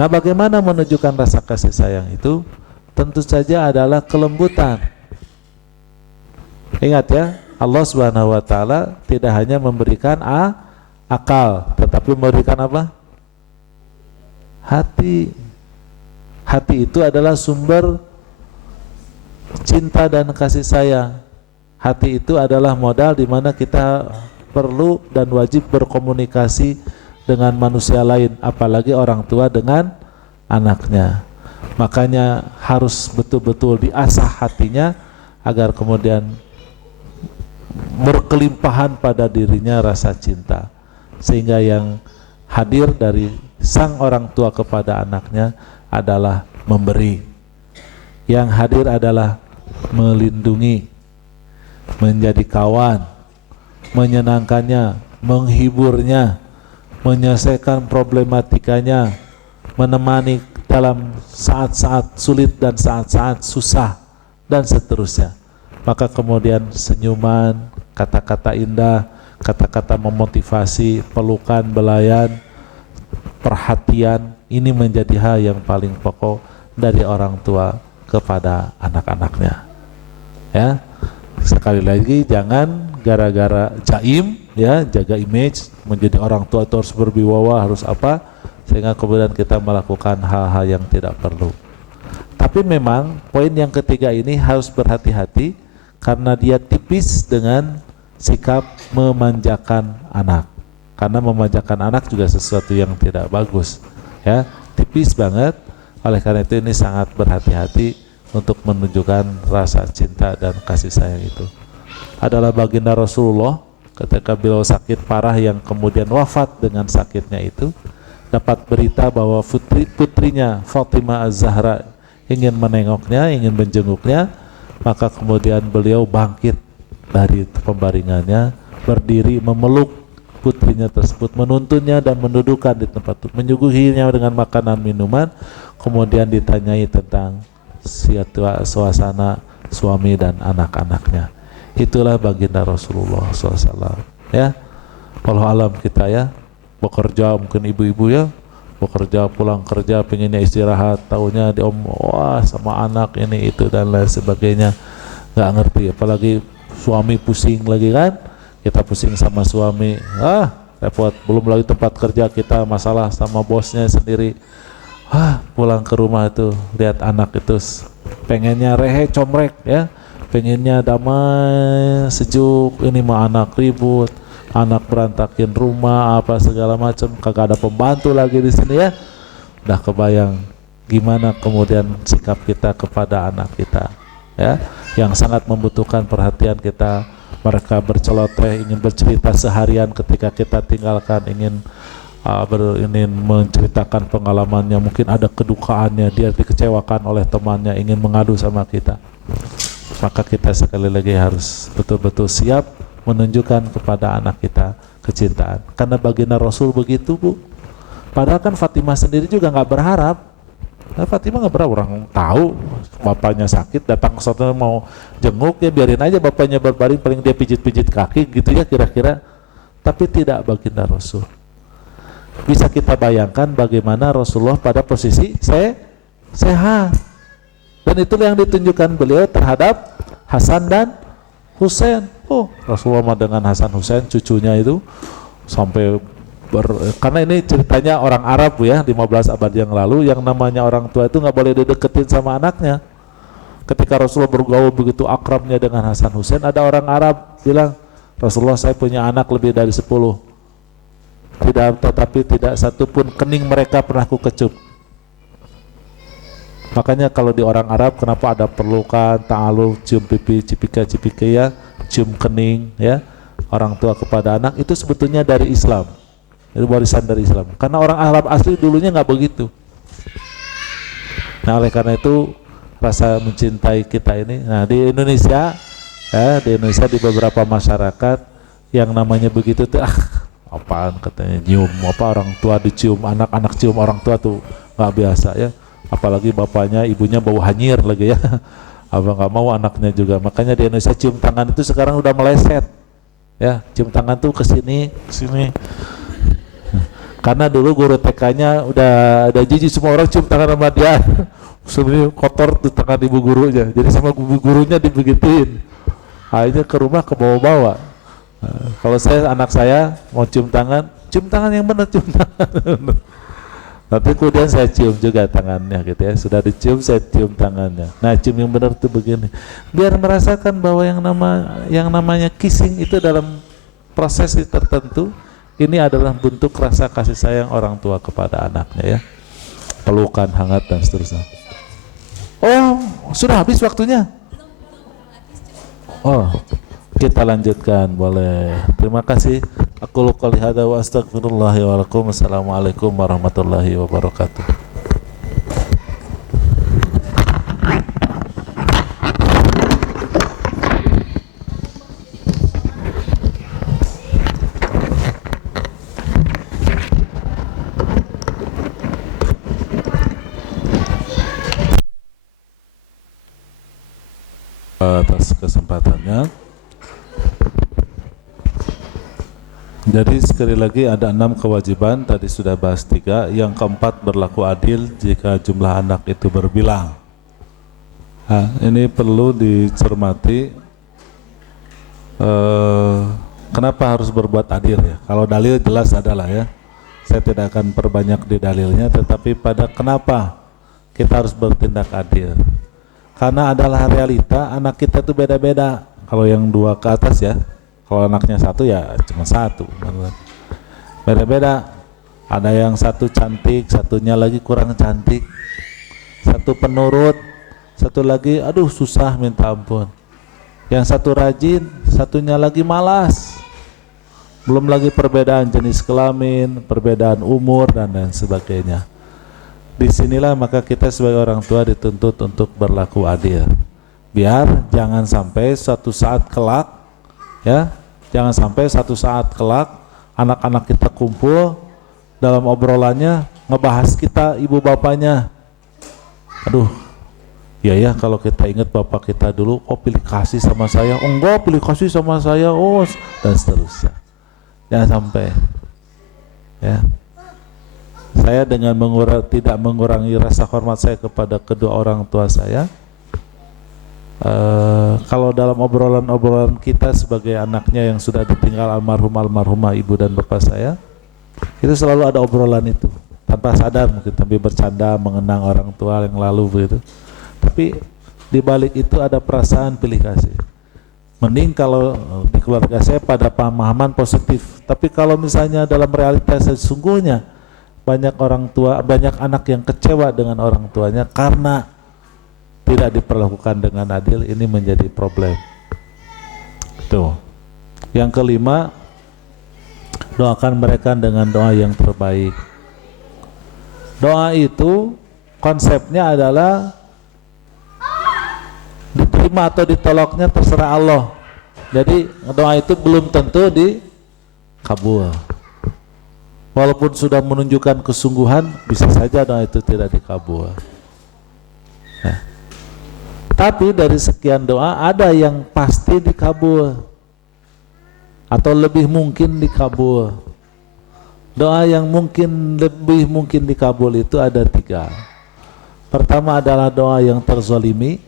Nah bagaimana menunjukkan rasa kasih sayang itu? Tentu saja adalah kelembutan. Ingat ya, Allah Subhanahu wa taala tidak hanya memberikan akal, tetapi memberikan apa? Hati. Hati itu adalah sumber cinta dan kasih sayang. Hati itu adalah modal di mana kita perlu dan wajib berkomunikasi dengan manusia lain, apalagi orang tua dengan anaknya. Makanya harus betul-betul diasah hatinya agar kemudian berkelimpahan pada dirinya rasa cinta, sehingga yang hadir dari sang orang tua kepada anaknya adalah memberi, yang hadir adalah melindungi, menjadi kawan, menyenangkannya, menghiburnya, menyelesaikan problematikanya, menemani dalam saat-saat sulit dan saat-saat susah dan seterusnya. Maka kemudian senyuman, kata-kata indah, kata-kata memotivasi, pelukan, belayan, perhatian, ini menjadi hal yang paling pokok dari orang tua kepada anak-anaknya. Ya, sekali lagi jangan gara-gara jaim, ya, jaga image, menjadi orang tua itu harus berwibawa, harus apa, sehingga kemudian kita melakukan hal-hal yang tidak perlu. Tapi memang poin yang ketiga ini harus berhati-hati karena dia tipis dengan sikap memanjakan anak. Karena memanjakan anak juga sesuatu yang tidak bagus, ya, tipis banget. Oleh karena itu ini sangat berhati-hati untuk menunjukkan rasa cinta dan kasih sayang itu. Adalah baginda Rasulullah ketika beliau sakit parah yang kemudian wafat dengan sakitnya itu, dapat berita bahwa putrinya Fatimah Az-Zahra ingin menengoknya, ingin menjenguknya, maka kemudian beliau bangkit dari pembaringannya, berdiri memeluk putrinya tersebut, menuntunnya dan mendudukkan di tempat itu, menyuguhinya dengan makanan minuman, kemudian ditanyai tentang suasana suami dan anak-anaknya. Itulah baginda Rasulullah SAW, ya. Kalau alam kita ya, bekerja mungkin ibu-ibu ya, bekerja pulang kerja pengennya istirahat, taunya wah sama anak ini itu dan lain sebagainya, nggak ngerti. Apalagi suami pusing lagi kan, kita pusing sama suami, repot. Belum lagi tempat kerja kita masalah sama bosnya sendiri. Pulang ke rumah itu lihat anak itu pengennya rehe comrek ya, pengennya damai sejuk. Ini mah anak ribut, anak berantakin rumah apa segala macam, kagak ada pembantu lagi di sini ya. Udah kebayang gimana kemudian sikap kita kepada anak kita ya, yang sangat membutuhkan perhatian kita. Mereka berceloteh, ingin bercerita seharian ketika kita tinggalkan, ingin menceritakan pengalamannya, mungkin ada kedukaannya, dia dikecewakan oleh temannya, ingin mengadu sama kita. Maka kita sekali lagi harus betul-betul siap menunjukkan kepada anak kita kecintaan. Karena baginda Rasul begitu, Bu. Padahal kan Fatimah sendiri juga nggak berharap. Fatimah nggak berharap, orang tahu bapaknya sakit, datang ke sana mau jenguk, ya biarin aja bapaknya berbaring, paling dia pijit-pijit kaki gitu ya kira-kira. Tapi tidak baginda Rasul. Bisa kita bayangkan bagaimana Rasulullah pada posisi sehat. Dan itulah yang ditunjukkan beliau terhadap Hasan dan Husain. Rasulullah dengan Hasan Husain cucunya itu sampai karena ini ceritanya orang Arab ya, 15 abad yang lalu, yang namanya orang tua itu nggak boleh dideketin sama anaknya. Ketika Rasulullah bergaul begitu akrabnya dengan Hasan Husain, ada orang Arab bilang, Rasulullah saya punya anak lebih dari 10, tetapi tidak satu pun kening mereka pernah ku kecup. Makanya kalau di orang Arab kenapa ada perlukan, ta'aluf, cium pipi, cipika-cipika ya, cium kening ya, orang tua kepada anak, itu sebetulnya dari Islam. Itu warisan dari Islam. Karena orang Arab asli dulunya nggak begitu. Nah oleh karena itu rasa mencintai kita ini. Nah di Indonesia, di beberapa masyarakat yang namanya begitu tuh, apaan katanya nyium apa orang tua dicium, anak-anak cium orang tua tuh nggak biasa ya. Apalagi bapaknya, ibunya bau hanyir lagi ya. Abang nggak mau anaknya juga. Makanya di Indonesia cium tangan itu sekarang udah meleset. Ya, cium tangan tuh ke sini. Karena dulu guru TK-nya udah jijik semua orang cium tangan sama dia. Sebenarnya kotor tuh tangan ibu gurunya. Jadi sama ibu gurunya dibegituin. Akhirnya ke rumah ke bawa-bawa. Kalau anak saya mau cium tangan yang benar, cium tangan. Tapi kemudian saya cium juga tangannya gitu ya. Sudah dicium saya cium tangannya. Nah, cium yang benar tuh begini. Biar merasakan bahwa yang namanya kissing itu dalam proses tertentu, ini adalah bentuk rasa kasih sayang orang tua kepada anaknya ya. Pelukan hangat dan seterusnya. Sudah habis waktunya? Kita lanjutkan boleh. Terima kasih. Aku qouli hadza wa astaghfirullah wa lakum. Assalamualaikum warahmatullahi wabarakatuh. Atas kesempatannya. Jadi sekali lagi ada 6 kewajiban, tadi sudah bahas 3. Yang keempat, berlaku adil jika jumlah anak itu berbilang. Ini perlu dicermati. Kenapa harus berbuat adil ya? Kalau dalil jelas adalah ya. Saya tidak akan perbanyak di dalilnya, tetapi pada kenapa kita harus bertindak adil. Karena adalah realita anak kita tuh beda-beda. Kalau yang 2 ke atas ya, Kalau anaknya satu ya cuma satu. Beda-beda. Ada yang satu cantik, satunya lagi kurang cantik. Satu penurut, satu lagi aduh susah minta ampun. Yang satu rajin, satunya lagi malas. Belum lagi perbedaan jenis kelamin, perbedaan umur dan lain sebagainya. Disinilah maka kita sebagai orang tua dituntut untuk berlaku adil. Biar jangan sampai suatu saat kelak, ya, jangan sampai suatu saat kelak anak-anak kita kumpul dalam obrolannya ngebahas kita ibu bapaknya. Aduh, ya kalau kita ingat bapak kita dulu, oh pilih kasih sama saya, oh enggak pilih kasih sama saya, oh dan seterusnya. Jangan sampai, ya. Saya dengan tidak mengurangi rasa hormat saya kepada kedua orang tua saya. Kalau dalam obrolan-obrolan kita sebagai anaknya yang sudah ditinggal almarhumah ibu dan bapak saya, itu selalu ada obrolan itu tanpa sadar, mungkin tapi bercanda mengenang orang tua yang lalu begitu. Tapi di balik itu ada perasaan pilih kasih. Mending kalau di keluarga saya pada pemahaman positif. Tapi kalau misalnya dalam realitas sesungguhnya banyak orang tua, banyak anak yang kecewa dengan orang tuanya karena tidak diperlakukan dengan adil, ini menjadi problem. Tuh. Yang kelima, doakan mereka dengan doa yang terbaik. Doa itu konsepnya adalah diterima atau ditolaknya terserah Allah. Jadi doa itu belum tentu dikabul. Walaupun sudah menunjukkan kesungguhan, bisa saja doa itu tidak dikabul. Nah, tapi dari sekian doa ada yang pasti dikabul atau lebih mungkin dikabul. Doa yang lebih mungkin dikabul itu ada 3. Pertama adalah doa yang terzolimi.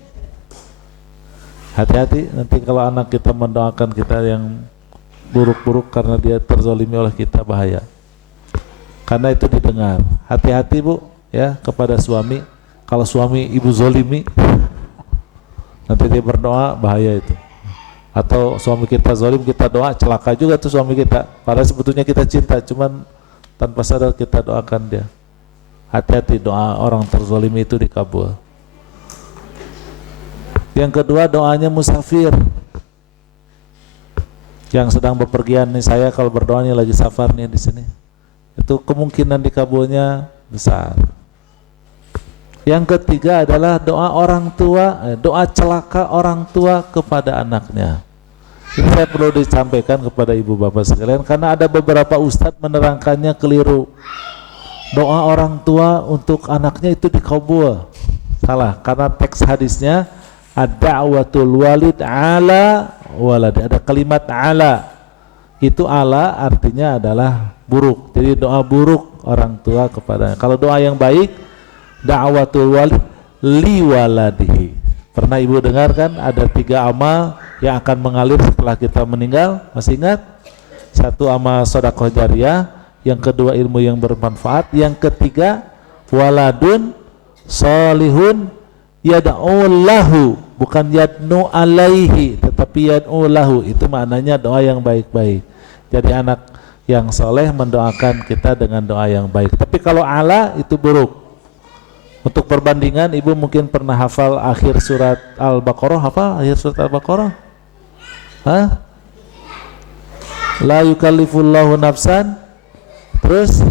Hati-hati nanti kalau anak kita mendoakan kita yang buruk-buruk karena dia terzolimi oleh kita, bahaya. Karena itu didengar. Hati-hati Bu, ya, kepada suami. Kalau suami ibu zolimi, nanti dia berdoa, bahaya itu. Atau suami kita zalim, kita doa, celaka juga tuh suami kita. Padahal sebetulnya kita cinta, cuman tanpa sadar kita doakan dia. Hati-hati, doa orang terzalimi itu dikabul. Yang kedua, doanya musafir. Yang sedang bepergian nih, saya kalau berdoanya lagi safar nih di sini, itu kemungkinan dikabulnya besar. Yang ketiga adalah doa orang tua, doa celaka orang tua kepada anaknya. Ini saya perlu disampaikan kepada ibu bapak sekalian karena ada beberapa ustadz menerangkannya keliru. Doa orang tua untuk anaknya itu dikabul. Salah, karena teks hadisnya ad-da'watul walid ala walad. Ada kalimat ala. Itu ala artinya adalah buruk. Jadi doa buruk orang tua kepadanya. Kalau doa yang baik, da'watul walid li waladihi. Pernah ibu dengar kan ada 3 amal yang akan mengalir setelah kita meninggal? Masih ingat? 1 amal sedekah jariyah, yang kedua ilmu yang bermanfaat, yang ketiga waladun solihun yad'u lahu, bukan yad'u alaihi tetapi yad'u lahu. Itu maknanya doa yang baik-baik. Jadi anak yang soleh mendoakan kita dengan doa yang baik. Tapi kalau ala itu buruk. Untuk perbandingan, ibu mungkin pernah hafal akhir surat Al-Baqarah. Apa akhir surat Al-Baqarah? Hah? La yukallifullahu nafsan, terus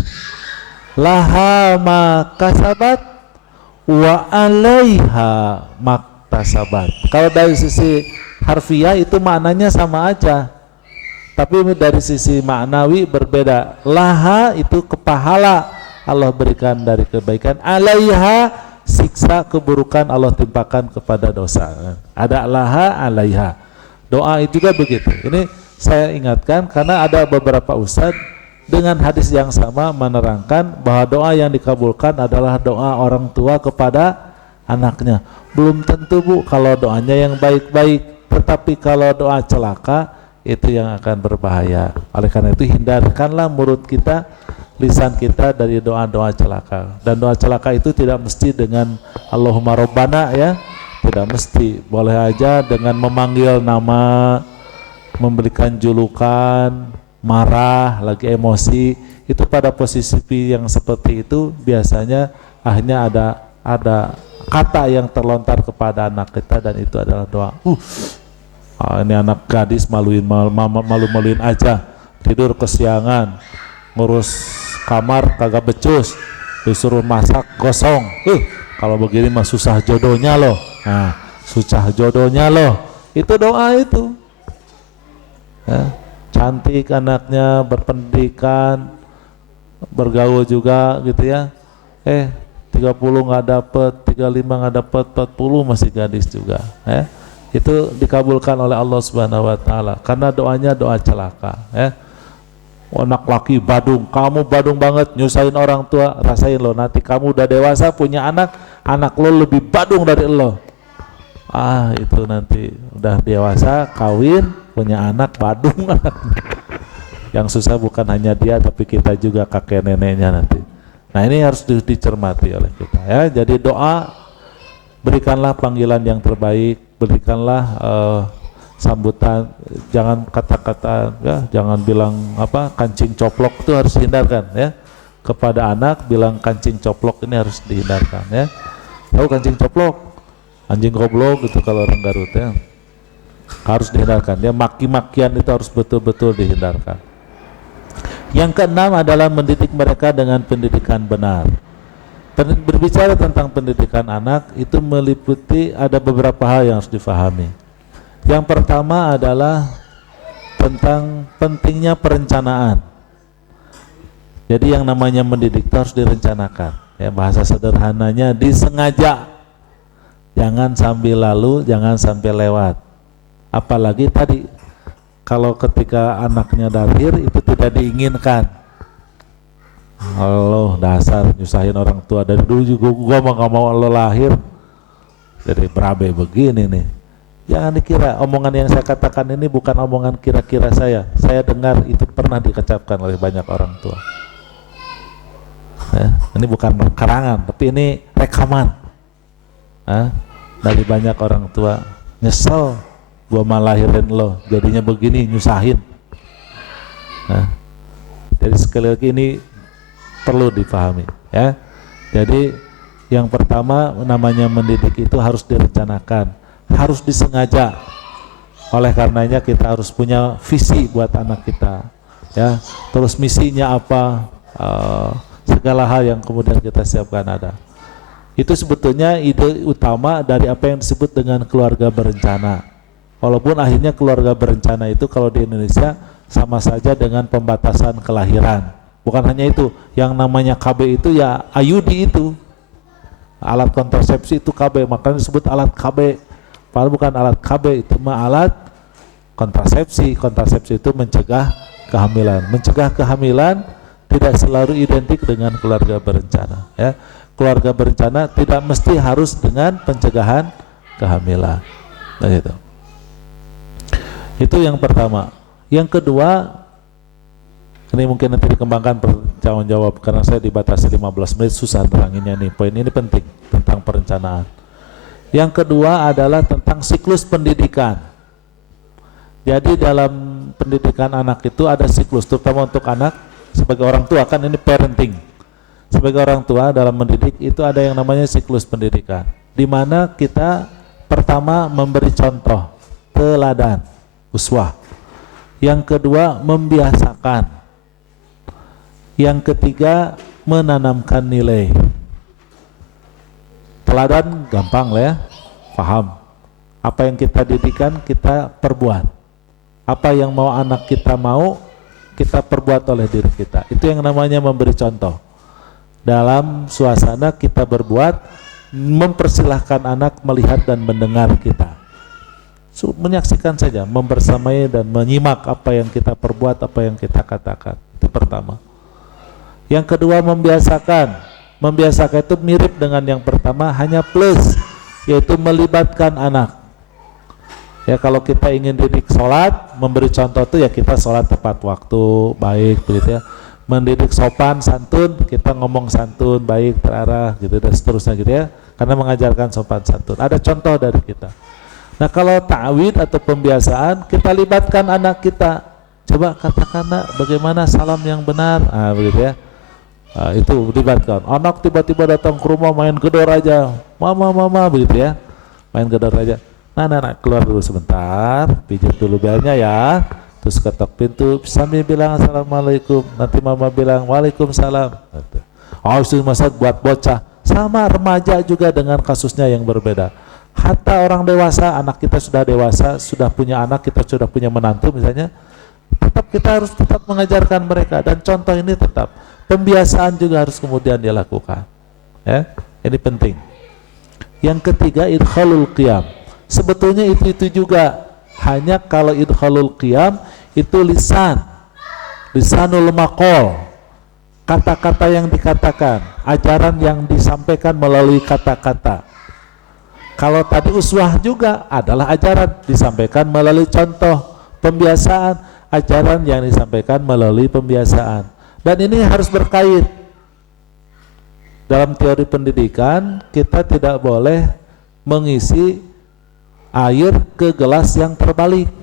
laha ma kasabat wa alaiha maktasabat. Kalau dari sisi harfiah itu maknanya sama aja, tapi dari sisi maknawi berbeda. Laha itu kepahala Allah berikan dari kebaikan, alaiha siksa keburukan Allah timpakan kepada dosa. Ada laha alaiha. Doa itu juga begitu. Ini saya ingatkan karena ada beberapa ustadz dengan hadis yang sama menerangkan bahwa doa yang dikabulkan adalah doa orang tua kepada anaknya. Belum tentu Bu kalau doanya yang baik-baik, tetapi kalau doa celaka itu yang akan berbahaya. Oleh karena itu hindarkanlah mulut kita, lisan kita dari doa-doa celaka. Dan doa celaka itu tidak mesti dengan Allahumma Rabbana, ya, tidak mesti. Boleh aja dengan memanggil nama memberikan julukan, marah, lagi emosi, itu pada posisi yang seperti itu biasanya akhirnya ada kata yang terlontar kepada anak kita dan itu adalah doa. Ini anak gadis malu-maluin aja, tidur kesiangan, ngurus kamar kagak becus, disuruh masak gosong. Kalau begini mah susah jodohnya loh. Nah, susah jodohnya loh. Itu doa itu. Ya, cantik anaknya, berpendidikan, bergaul juga gitu ya. 30 nggak dapet, 35 nggak dapet, 40 masih gadis juga. Itu dikabulkan oleh Allah Subhanahu Wa Taala karena doanya doa celaka. Anak laki badung, kamu badung banget, nyusahin orang tua, rasain lo. Nanti kamu udah dewasa punya anak lo lebih badung dari lo. Itu nanti udah dewasa, kawin, punya anak badung. Yang susah bukan hanya dia, tapi kita juga, kakek neneknya nanti. Nah ini harus dicermati oleh kita ya. Jadi doa, berikanlah panggilan yang terbaik, berikanlah sambutan, jangan kata-kata ya, jangan bilang kancing coplok, itu harus dihindarkan ya. Kepada anak bilang kancing coplok ini harus dihindarkan ya. Tahu kancing coplok? Anjing goblok gitu kalau orang Garut ya. Harus dihindarkan ya, maki-makian itu harus betul-betul dihindarkan. Yang keenam adalah mendidik mereka dengan pendidikan benar. Berbicara tentang pendidikan anak itu meliputi ada beberapa hal yang harus difahami. Yang pertama adalah tentang pentingnya perencanaan. Jadi yang namanya mendidik itu harus direncanakan. Ya, bahasa sederhananya disengaja. Jangan sambil lalu, jangan sampai lewat. Apalagi tadi kalau ketika anaknya lahir itu tidak diinginkan. Allah dasar nyusahin orang tua, dari dulu juga gua mah gak mau lo lahir. Jadi berabe begini nih. Jangan dikira omongan yang saya katakan ini bukan omongan kira-kira saya. Saya dengar itu pernah dikecapkan oleh banyak orang tua. Ini bukan karangan, tapi ini rekaman. Dari banyak orang tua, nyesel gua mah lahirin lo, jadinya begini, nyusahin. Jadi sekali lagi ini perlu dipahami ya. Jadi yang pertama namanya mendidik itu harus direncanakan, harus disengaja. Oleh karenanya kita harus punya visi buat anak kita ya. Terus misinya apa, segala hal yang kemudian kita siapkan ada. Itu sebetulnya ide utama dari apa yang disebut dengan keluarga berencana. Walaupun akhirnya keluarga berencana itu kalau di Indonesia sama saja dengan pembatasan kelahiran. Bukan hanya itu, yang namanya KB itu ya IUD itu, alat kontrasepsi itu KB, makanya disebut alat KB. Padahal bukan alat KB, itu mah alat kontrasepsi. Kontrasepsi itu mencegah kehamilan. Mencegah kehamilan tidak selalu identik dengan keluarga berencana ya. Keluarga berencana tidak mesti harus dengan pencegahan kehamilan. Nah, itu yang pertama. Yang kedua, ini mungkin nanti dikembangkan pertanyaan jawab karena saya dibatasi 15 menit, susah teranginnya nih. Poin ini penting tentang perencanaan. Yang kedua adalah tentang siklus pendidikan. Jadi dalam pendidikan anak itu ada siklus, terutama untuk anak sebagai orang tua, kan ini parenting. Sebagai orang tua dalam mendidik itu ada yang namanya siklus pendidikan, di mana kita pertama memberi contoh, teladan, uswah. Yang kedua membiasakan. Yang ketiga menanamkan nilai. Teladan gampang lah ya, paham. Apa yang kita didikan kita perbuat. Apa yang mau anak kita mau kita perbuat oleh diri kita. Itu yang namanya memberi contoh. Dalam suasana kita berbuat, mempersilahkan anak melihat dan mendengar kita. Menyaksikan saja, membersamai dan menyimak apa yang kita perbuat, apa yang kita katakan. Itu pertama. Yang kedua membiasakan. Membiasakan itu mirip dengan yang pertama, hanya plus, yaitu melibatkan anak. Ya, kalau kita ingin didik sholat, memberi contoh itu ya kita sholat tepat waktu, baik begitu ya. Mendidik sopan, santun, kita ngomong santun, baik, terarah gitu dan seterusnya gitu ya. Karena mengajarkan sopan santun. Ada contoh dari kita. Nah kalau ta'wid atau pembiasaan, kita libatkan anak kita. Coba katakan nak, bagaimana salam yang benar, begitu ya. Itu libatkan. Anak tiba-tiba datang ke rumah main gedor aja, mama begitu ya, main gedor aja. Nah, keluar dulu sebentar, pijat dulu belnya ya, terus ketok pintu sambil bilang assalamualaikum, nanti mama bilang waalaikumsalam. Itu masa buat bocah, sama remaja juga dengan kasusnya yang berbeda. Hatta orang dewasa, anak kita sudah dewasa, sudah punya anak, kita sudah punya menantu misalnya, tetap kita harus tetap mengajarkan mereka, dan contoh ini tetap pembiasaan juga harus kemudian dia lakukan ya, ini penting. Yang ketiga, idkhalul qiyam. Sebetulnya itu juga, hanya kalau idkhalul qiyam itu lisanul maqal, kata-kata yang dikatakan, ajaran yang disampaikan melalui kata-kata. Kalau tadi uswah juga adalah ajaran disampaikan melalui contoh, pembiasaan, ajaran yang disampaikan melalui pembiasaan. Dan ini harus berkait. Dalam teori pendidikan, kita tidak boleh mengisi air ke gelas yang terbalik.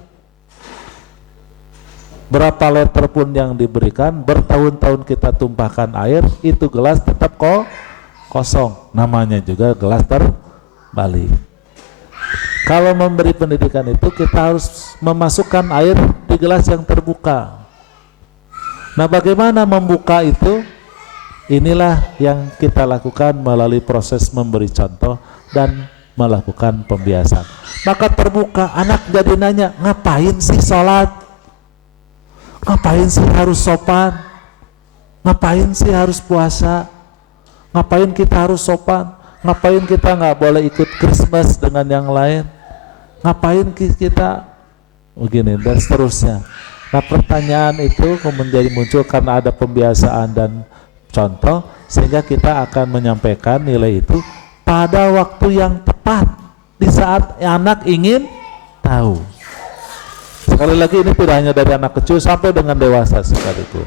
Berapa liter pun yang diberikan, bertahun-tahun kita tumpahkan air, itu gelas tetap kosong. Namanya juga gelas terbalik. Kalau memberi pendidikan itu, kita harus memasukkan air di gelas yang terbuka. Nah, bagaimana membuka itu? Inilah yang kita lakukan melalui proses memberi contoh dan melakukan pembiasaan. Maka terbuka, anak jadi nanya, ngapain sih sholat? Ngapain sih harus sopan? Ngapain sih harus puasa? Ngapain kita harus sopan? Ngapain kita nggak boleh ikut Christmas dengan yang lain? Ngapain kita begini dan seterusnya. Nah, pertanyaan itu kemudian muncul karena ada pembiasaan dan contoh, sehingga kita akan menyampaikan nilai itu pada waktu yang tepat, di saat anak ingin tahu. Sekali lagi, ini tidak hanya dari anak kecil sampai dengan dewasa sekalipun.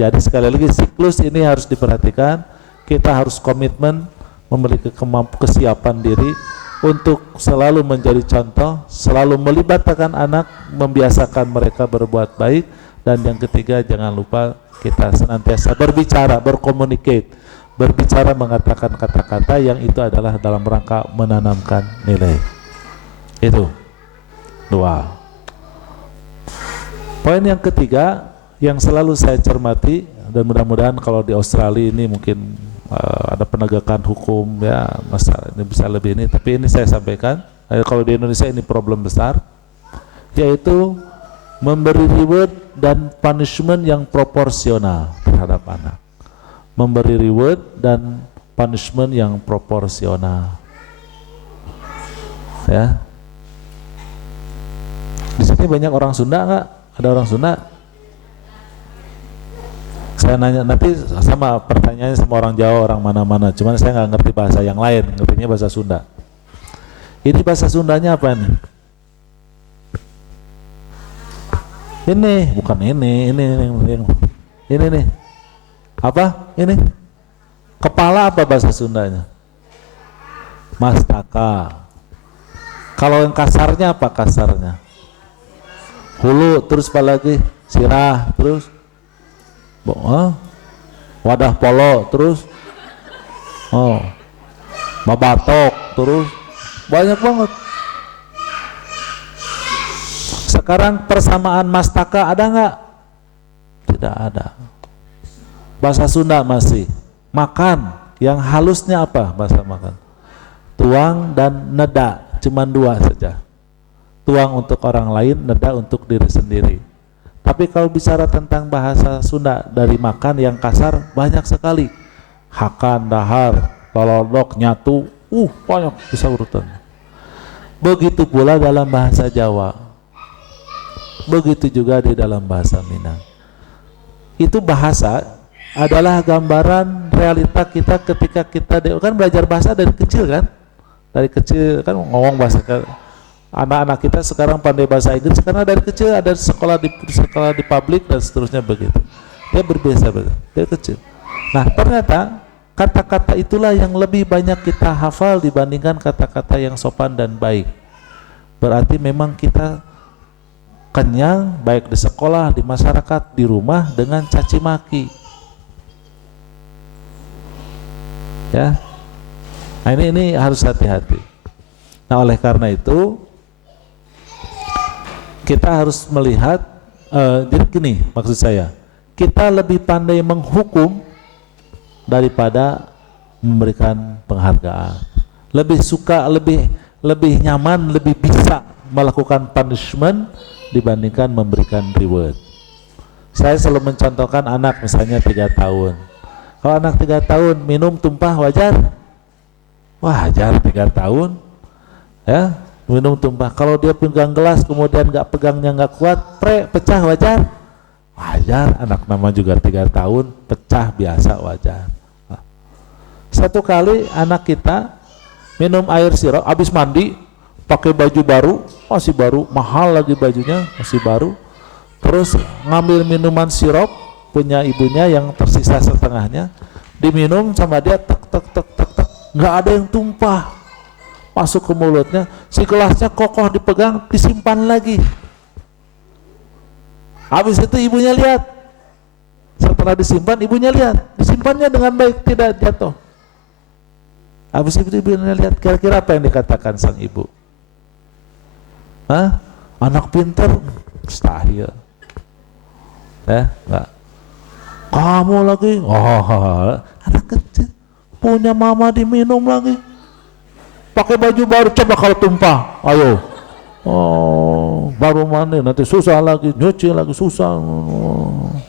Jadi sekali lagi, siklus ini harus diperhatikan. Kita harus komitmen, memiliki kesiapan diri untuk selalu menjadi contoh, selalu melibatkan anak, membiasakan mereka berbuat baik. Dan yang ketiga, jangan lupa kita senantiasa berbicara, berkomunikasi, berbicara, mengatakan kata-kata yang itu adalah dalam rangka menanamkan nilai. Itu dua. Poin yang ketiga yang selalu saya cermati, dan mudah-mudahan kalau di Australia ini mungkin ada penegakan hukum ya, masalah ini bisa lebih ini, tapi ini saya sampaikan. Kalau di Indonesia ini problem besar, yaitu memberi reward dan punishment yang proporsional terhadap anak. Memberi reward dan punishment yang proporsional. Ya. Di sini banyak orang Sunda nggak? Ada orang Sunda? Saya nanya nanti sama pertanyaannya sama orang Jawa, orang mana-mana. Cuman saya nggak ngerti bahasa yang lain, ngertinya bahasa Sunda. Ini bahasa Sundanya apa nih? Ini bukan ini nih. Apa? Ini kepala apa bahasa Sundanya? Mastaka. Kalau yang kasarnya apa kasarnya? Hulu, terus apa lagi? Sirah, terus wadah polo, terus babatok, terus banyak banget. Sekarang persamaan mastaka ada nggak? Tidak ada. Bahasa Sunda masih. Makan, yang halusnya apa bahasa makan? Tuang dan neda, cuman dua saja. Tuang untuk orang lain, neda untuk diri sendiri. Tapi kalau bicara tentang bahasa Sunda dari makan yang kasar banyak sekali. Hakan, dahar, lolodok, nyatu, banyak bisa urutan. Begitu pula dalam bahasa Jawa. Begitu juga di dalam bahasa Minang. Itu bahasa adalah gambaran realita kita ketika kita kan belajar bahasa dari kecil kan? Dari kecil kan ngomong bahasa. Anak-anak kita sekarang pandai bahasa Inggris karena dari kecil ada sekolah di publik dan seterusnya begitu. Dia berbiasa dari kecil. Nah, ternyata kata-kata itulah yang lebih banyak kita hafal dibandingkan kata-kata yang sopan dan baik. berarti memang kita kenyang baik di sekolah, di masyarakat, di rumah dengan caci maki. Ya. Nah, ini harus hati-hati. Nah, oleh karena itu kita harus melihat jadi gini maksud saya, kita lebih pandai menghukum daripada memberikan penghargaan. Lebih suka, lebih nyaman, lebih bisa melakukan punishment dibandingkan memberikan reward. Saya selalu mencontohkan anak misalnya 3 tahun. Kalau anak 3 tahun minum tumpah wajar? Wajar 3 tahun. Ya, minum tumpah. Kalau dia pegang gelas kemudian pegangnya nggak kuat, pecah wajar? Wajar. Anak nama juga 3 tahun, pecah biasa wajar. Nah, satu kali anak kita minum air sirup, habis mandi, pakai baju baru, masih baru, mahal lagi bajunya, masih baru. Terus ngambil minuman sirup punya ibunya yang tersisa setengahnya, diminum sama dia, tek, nggak ada yang tumpah, masuk ke mulutnya. Si gelasnya kokoh dipegang, disimpan lagi. Habis itu ibunya lihat, setelah disimpan ibunya lihat, disimpannya dengan baik, tidak jatuh. Habis itu ibunya lihat, kira-kira apa yang dikatakan sang ibu? Hah? Anak pintar? Mustahil. Enggak. Kamu lagi? Oh, anak kecil punya mama diminum lagi. Pakai baju baru, coba kalau tumpah, ayo. Oh, baru mandi nanti susah lagi, nyuci lagi susah.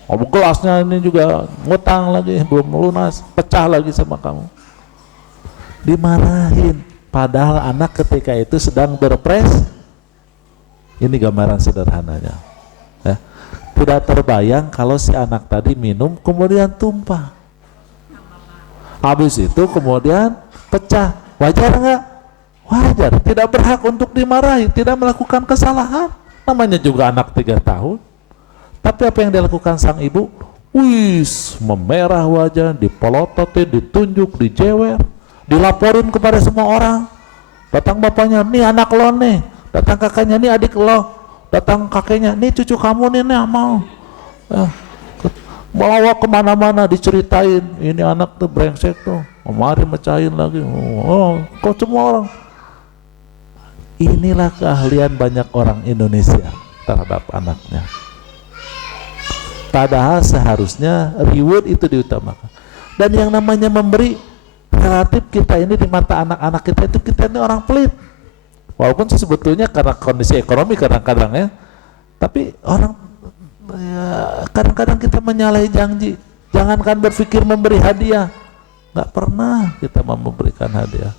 Oh, gelasnya ini juga ngutang lagi, belum lunas, pecah lagi sama kamu. Dimarahin, padahal anak ketika itu sedang berprestasi. Ini gambaran sederhananya. Ya. Tidak terbayang kalau si anak tadi minum kemudian tumpah. Habis itu kemudian pecah. Wajar nggak? Wajar. Tidak berhak untuk dimarahi, tidak melakukan kesalahan. Namanya juga anak 3 tahun. Tapi apa yang dilakukan sang ibu? Wis, memerah wajah, dipelototin, ditunjuk, dijewer, dilaporin kepada semua orang. Datang bapaknya, nih anak lo nih. Datang kakaknya, nih adik lo. Datang kakeknya, nih cucu kamu nih mau. Bawa kemana-mana diceritain, ini anak tuh brengsek tuh, kemarin mecahin lagi. Oh, kok semua orang. Inilah keahlian banyak orang Indonesia terhadap anaknya. Padahal seharusnya reward itu diutamakan. Dan yang namanya memberi, relatif kita ini di mata anak-anak kita ini orang pelit. Walaupun sebetulnya karena kondisi ekonomi kadang-kadang ya, tapi orang kadang-kadang kita menyalahi janji. Jangankan berpikir memberi hadiah, nggak pernah kita memberikan hadiah.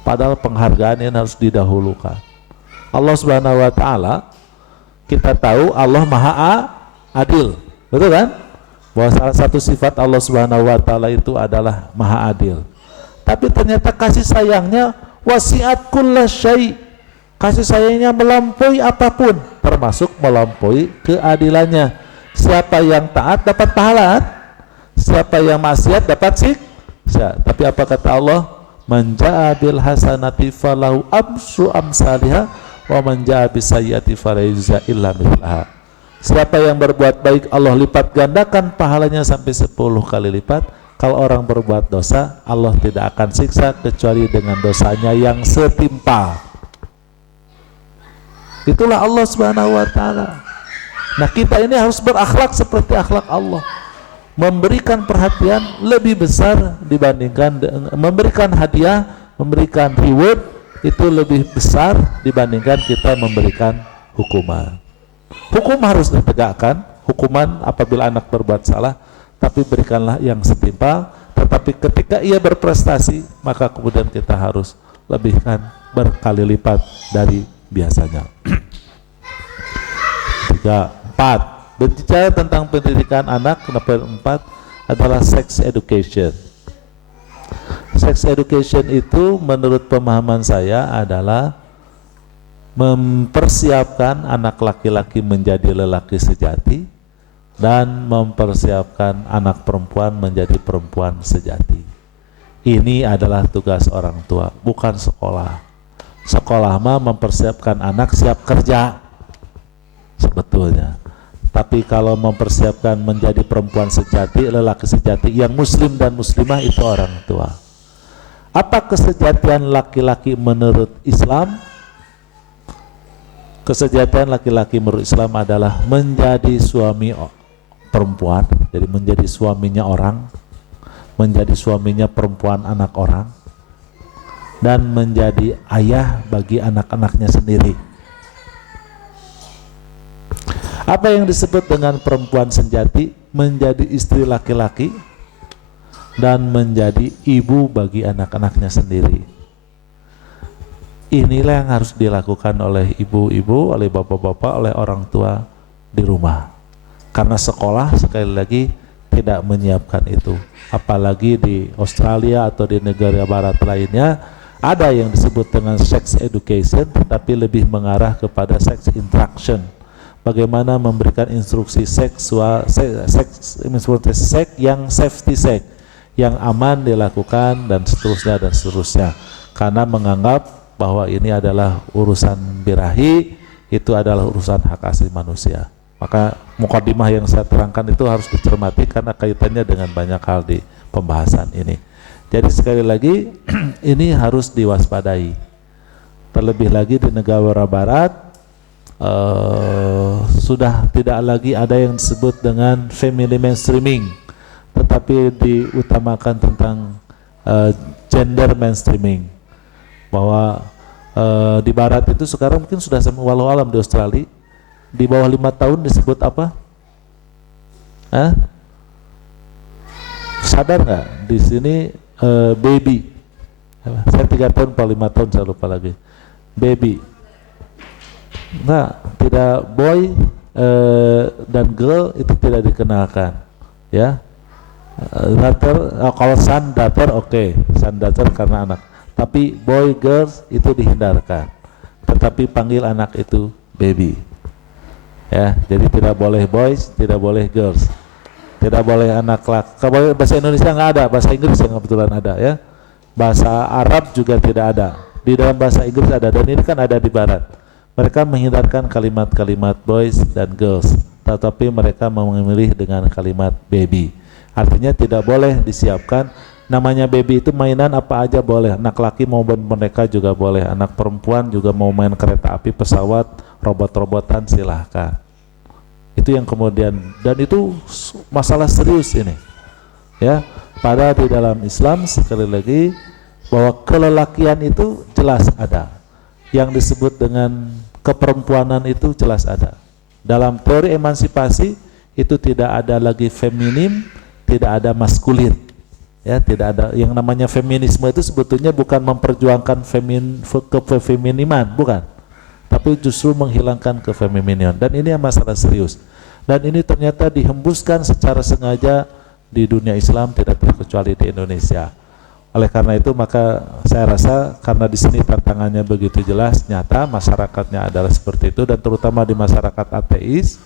Padahal penghargaan yang harus didahulukan. Allah Subhanahu wa Ta'ala, kita tahu Allah Maha Adil, betul kan? Bahwa salah satu sifat Allah Subhanahu wa Ta'ala itu adalah Maha Adil. Tapi ternyata kasih sayangnya wasi'at kulla syai'. Kasih sayangnya melampaui apapun, termasuk melampaui keadilannya. Siapa yang taat dapat pahala, siapa yang maksiat dapat siksa. Tapi apa kata Allah? Man jaa bil hasanati falahu amsu amsalihha wa man jaa bis sayyiati fala yujza illa mithlaha. Siapa yang berbuat baik Allah lipat gandakan pahalanya sampai 10 kali lipat. Kalau orang berbuat dosa, Allah tidak akan siksa kecuali dengan dosanya yang setimpal. Itulah Allah Subhanahu wa Ta'ala. Nah, kita ini harus berakhlak seperti akhlak Allah. Memberikan perhatian lebih besar dibandingkan memberikan hadiah, memberikan reward itu lebih besar dibandingkan kita memberikan hukuman. Hukum harus ditegakkan, hukuman apabila anak berbuat salah, tapi berikanlah yang setimpal. Tetapi ketika ia berprestasi, maka kemudian kita harus lebihkan berkali lipat dari biasanya. 3, 4. Berbicara tentang pendidikan anak, nomor 4 adalah sex education. Sex education itu menurut pemahaman saya adalah mempersiapkan anak laki-laki menjadi lelaki sejati dan mempersiapkan anak perempuan menjadi perempuan sejati. Ini adalah tugas orang tua, bukan sekolah. Sekolah mah mempersiapkan anak siap kerja sebetulnya. Tapi kalau mempersiapkan menjadi perempuan sejati, lelaki sejati yang muslim dan muslimah itu orang tua. Apa kesejatian laki-laki menurut Islam? Kesejatian laki-laki menurut Islam adalah menjadi suami perempuan, jadi menjadi suaminya orang, menjadi suaminya perempuan anak orang, dan menjadi ayah bagi anak-anaknya sendiri. Apa yang disebut dengan perempuan sejati? Menjadi istri laki-laki dan menjadi ibu bagi anak-anaknya sendiri. Inilah yang harus dilakukan oleh ibu-ibu, oleh bapak-bapak, oleh orang tua di rumah. Karena sekolah sekali lagi tidak menyiapkan itu. Apalagi di Australia atau di negara barat lainnya, ada yang disebut dengan sex education, tetapi lebih mengarah kepada sex interaction. Bagaimana memberikan instruksi seksual, seks yang safety sex, yang aman dilakukan dan seterusnya. Karena menganggap bahwa ini adalah urusan birahi, itu adalah urusan hak asasi manusia. Maka mukadimah yang saya terangkan itu harus dicermati karena kaitannya dengan banyak hal di pembahasan ini. Jadi sekali lagi ini harus diwaspadai. Terlebih lagi di negara barat sudah tidak lagi ada yang disebut dengan family mainstreaming, tetapi diutamakan tentang gender mainstreaming. Bahwa di barat itu sekarang mungkin sudah walau alam di Australia di bawah 5 tahun disebut apa? Sadar nggak? Di sini baby. Saya 3 tahun atau 5 tahun saya lupa lagi. Baby. Enggak, tidak boy dan girl itu tidak dikenalkan, ya. Kalau son daughter oke, son daughter karena anak. Tapi boy girls itu dihindarkan. Tetapi panggil anak itu baby. Ya, jadi tidak boleh boys, tidak boleh girls. Tidak boleh anak laki. Kalau bahasa Indonesia nggak ada, bahasa Inggris yang kebetulan ada, ya. Bahasa Arab juga tidak ada. Di dalam bahasa Inggris ada, dan ini kan ada di barat. Mereka menghindarkan kalimat-kalimat boys dan girls, tetapi mereka memilih dengan kalimat baby. Artinya tidak boleh disiapkan. Namanya baby itu mainan apa aja boleh. Anak laki mau boneka juga boleh. Anak perempuan juga mau main kereta api, pesawat, robot-robotan, silahkan. Itu yang kemudian, dan itu masalah serius ini. Ya, pada di dalam Islam sekali lagi bahwa kelelakian itu jelas ada. Yang disebut dengan keperempuanan itu jelas ada. Dalam teori emansipasi itu tidak ada lagi feminim, tidak ada maskulin. Ya, tidak ada yang namanya feminisme itu sebetulnya bukan memperjuangkan kefeminiman, bukan. Tapi justru menghilangkan kefemininan, dan ini masalah serius. Dan ini ternyata dihembuskan secara sengaja di dunia Islam, tidak terkecuali di Indonesia. Oleh karena itu maka saya rasa karena di sini tantangannya begitu jelas, nyata masyarakatnya adalah seperti itu, dan terutama di masyarakat ateis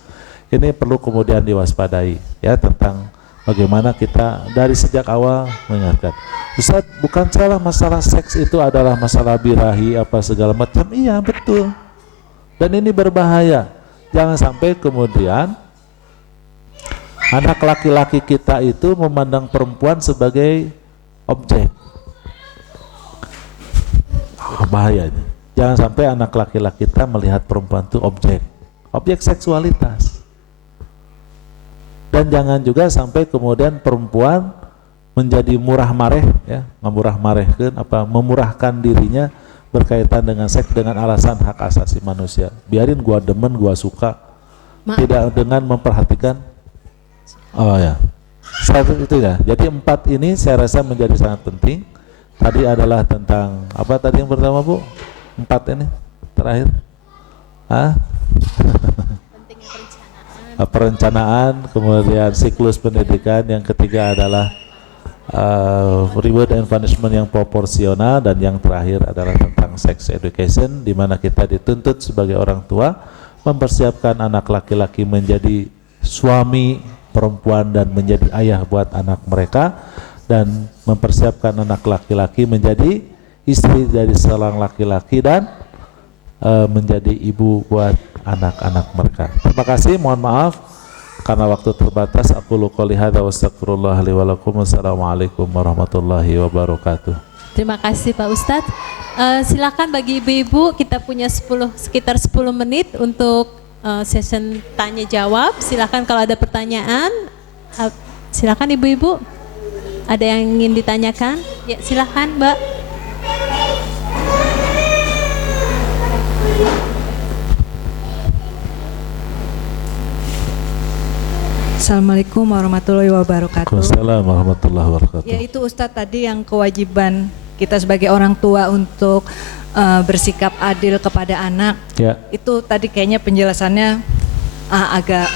ini perlu kemudian diwaspadai, ya, tentang bagaimana kita dari sejak awal mengingatkan. Ustaz, bukan salah masalah seks itu adalah masalah birahi apa segala macam. Iya betul, dan ini berbahaya. Jangan sampai kemudian anak laki-laki kita itu memandang perempuan sebagai objek. Bahayanya. Jangan sampai anak laki-laki kita melihat perempuan itu objek seksualitas. Dan jangan juga sampai kemudian perempuan menjadi murah mareh, ya, memurahkan dirinya berkaitan dengan seks dengan alasan hak asasi manusia. Biarin gua demen, gua suka, tidak dengan memperhatikan. Oh ya. Itu ya. Jadi 4 ini saya rasa menjadi sangat penting. Tadi adalah tentang apa tadi yang pertama, Bu? 4 ini terakhir. Perencanaan, kemudian siklus pendidikan, yang ketiga adalah reward and punishment yang proporsional, dan yang terakhir adalah tentang sex education, di mana kita dituntut sebagai orang tua mempersiapkan anak laki-laki menjadi suami perempuan dan menjadi ayah buat anak mereka, dan mempersiapkan anak laki-laki menjadi istri dari seorang laki-laki dan menjadi ibu buat anak-anak mereka. Terima kasih, mohon maaf karena waktu terbatas. Aku qouli hadza wa astaghfirullah li wa lakum. Wassalamualaikum warahmatullahi wabarakatuh. Terima kasih Pak Ustadz. Silakan bagi ibu-ibu, kita punya sekitar 10 menit untuk session tanya jawab. Silakan kalau ada pertanyaan. Silakan ibu-ibu. Ada yang ingin ditanyakan? Ya, silakan Mbak. Assalamualaikum warahmatullahi wabarakatuh. Waalaikumsalam warahmatullahi wabarakatuh. Ya, itu Ustadz tadi yang kewajiban kita sebagai orang tua untuk bersikap adil kepada anak. Ya. Itu tadi kayaknya penjelasannya agak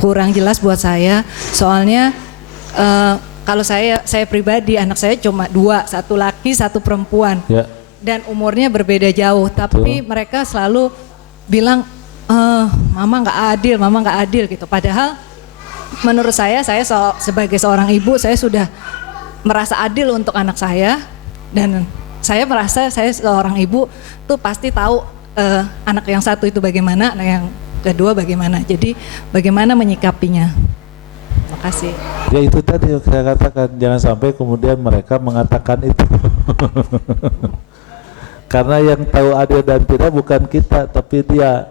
kurang jelas buat saya. Soalnya kalau saya pribadi, anak saya cuma 2, 1 laki, 1 perempuan. Ya. Dan umurnya berbeda jauh, tapi mereka selalu bilang mama nggak adil gitu. Padahal menurut saya sebagai seorang ibu, saya sudah merasa adil untuk anak saya, dan saya merasa saya seorang ibu tuh pasti tahu anak yang satu itu bagaimana, anak yang kedua bagaimana. Jadi bagaimana menyikapinya. Terima kasih. Ya, itu tadi yang saya katakan, jangan sampai kemudian mereka mengatakan itu. Karena yang tahu adil dan tidak bukan kita, tapi dia.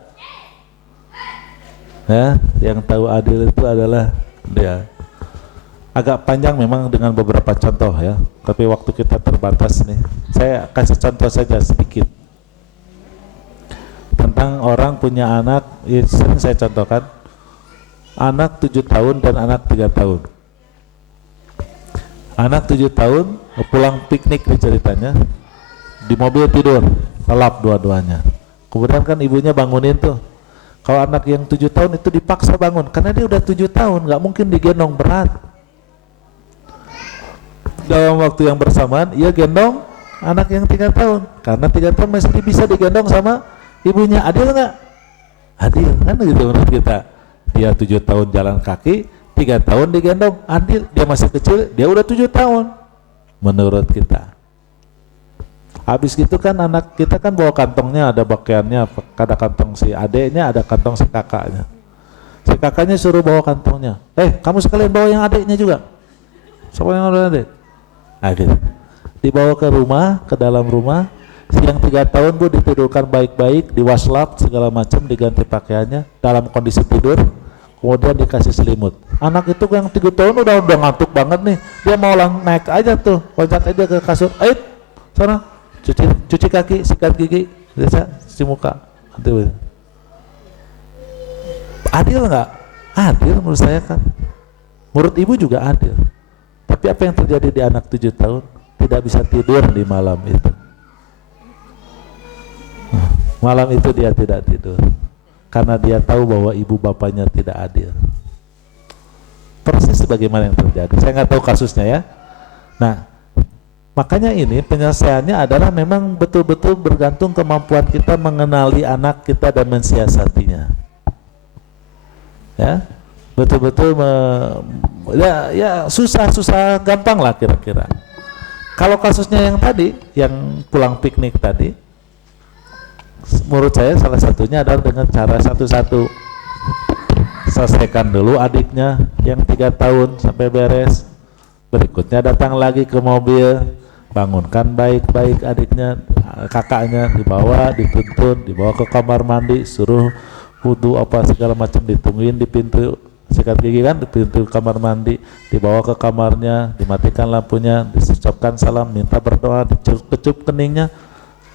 Ya, yang tahu adil itu adalah dia. Agak panjang memang dengan beberapa contoh ya, tapi waktu kita terbatas nih. Saya kasih contoh saja sedikit tentang orang punya anak. Ya, sering saya contohkan, anak 7 tahun dan anak 3 tahun. Anak 7 tahun pulang piknik di ceritanya, di mobil tidur, lelap dua-duanya. Kemudian kan ibunya bangunin tuh. Kalau anak yang 7 tahun itu dipaksa bangun, karena dia udah 7 tahun, nggak mungkin digendong berat. Dalam waktu yang bersamaan, ia gendong anak yang 3 tahun, karena 3 tahun masih bisa digendong sama ibunya. Adil nggak? Adil, kan gitu menurut kita. Dia 7 tahun jalan kaki, 3 tahun digendong, adil. Dia masih kecil, dia udah 7 tahun, menurut kita. Habis gitu kan anak kita kan bawa kantongnya, ada pakaiannya, ada kantong si adeknya, ada kantong si kakaknya. Si kakaknya suruh bawa kantongnya. Kamu sekalian bawa yang adeknya juga. Siapa yang ada adek? Nah gitu. Dibawa ke rumah, ke dalam rumah. Yang 3 tahun bu ditidurkan baik-baik, diwaslap segala macam, diganti pakaiannya, dalam kondisi tidur. Kemudian dikasih selimut. Anak itu yang 3 tahun udah ngantuk banget nih. Dia mau naik aja tuh, loncat aja ke kasur. Ayo, sana. Cuci kaki, sikat gigi, biasa cuci muka. Adil nggak? Adil menurut saya kan. Menurut ibu juga adil. Tapi apa yang terjadi di anak 7 tahun? Tidak bisa tidur di malam itu. Malam itu dia tidak tidur karena dia tahu bahwa ibu bapaknya tidak adil. Persis sebagaimana yang terjadi. Saya nggak tahu kasusnya ya. Nah, makanya ini penyelesaiannya adalah memang betul-betul bergantung kemampuan kita mengenali anak kita dan mensiasatinya. Ya, betul-betul ya susah gampang lah kira-kira. Kalau kasusnya yang tadi, yang pulang piknik tadi, menurut saya salah satunya adalah dengan cara satu-satu. Selesaikan dulu adiknya yang 3 tahun sampai beres. Berikutnya datang lagi ke mobil, bangunkan baik-baik adiknya, kakaknya, dibawa, dituntun, dibawa ke kamar mandi, suruh wudu apa segala macam, ditungguin di pintu sikat gigi kan, di pintu kamar mandi, dibawa ke kamarnya, dimatikan lampunya, diucapkan salam, minta berdoa, dicup keningnya.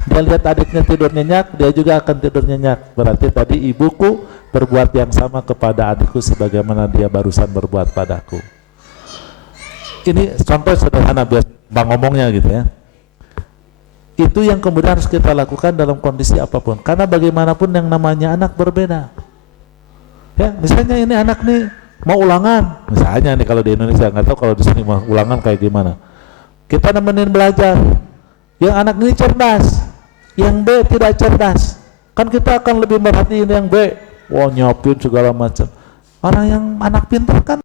Dia lihat adiknya tidur nyenyak, dia juga akan tidur nyenyak. Berarti tadi ibuku berbuat yang sama kepada adikku sebagaimana dia barusan berbuat padaku. Ini contoh sederhana biar bang ngomongnya gitu ya. Itu yang kemudian harus kita lakukan dalam kondisi apapun, karena bagaimanapun yang namanya anak berbeda ya. Misalnya ini anak nih mau ulangan, misalnya nih, kalau di Indonesia, nggak tahu kalau di sini mau ulangan kayak gimana. Kita nemenin belajar, yang anak ini cerdas, yang B tidak cerdas, kan kita akan lebih merhatiin yang B. Wah, nyopin segala macam. Orang yang anak pintar kan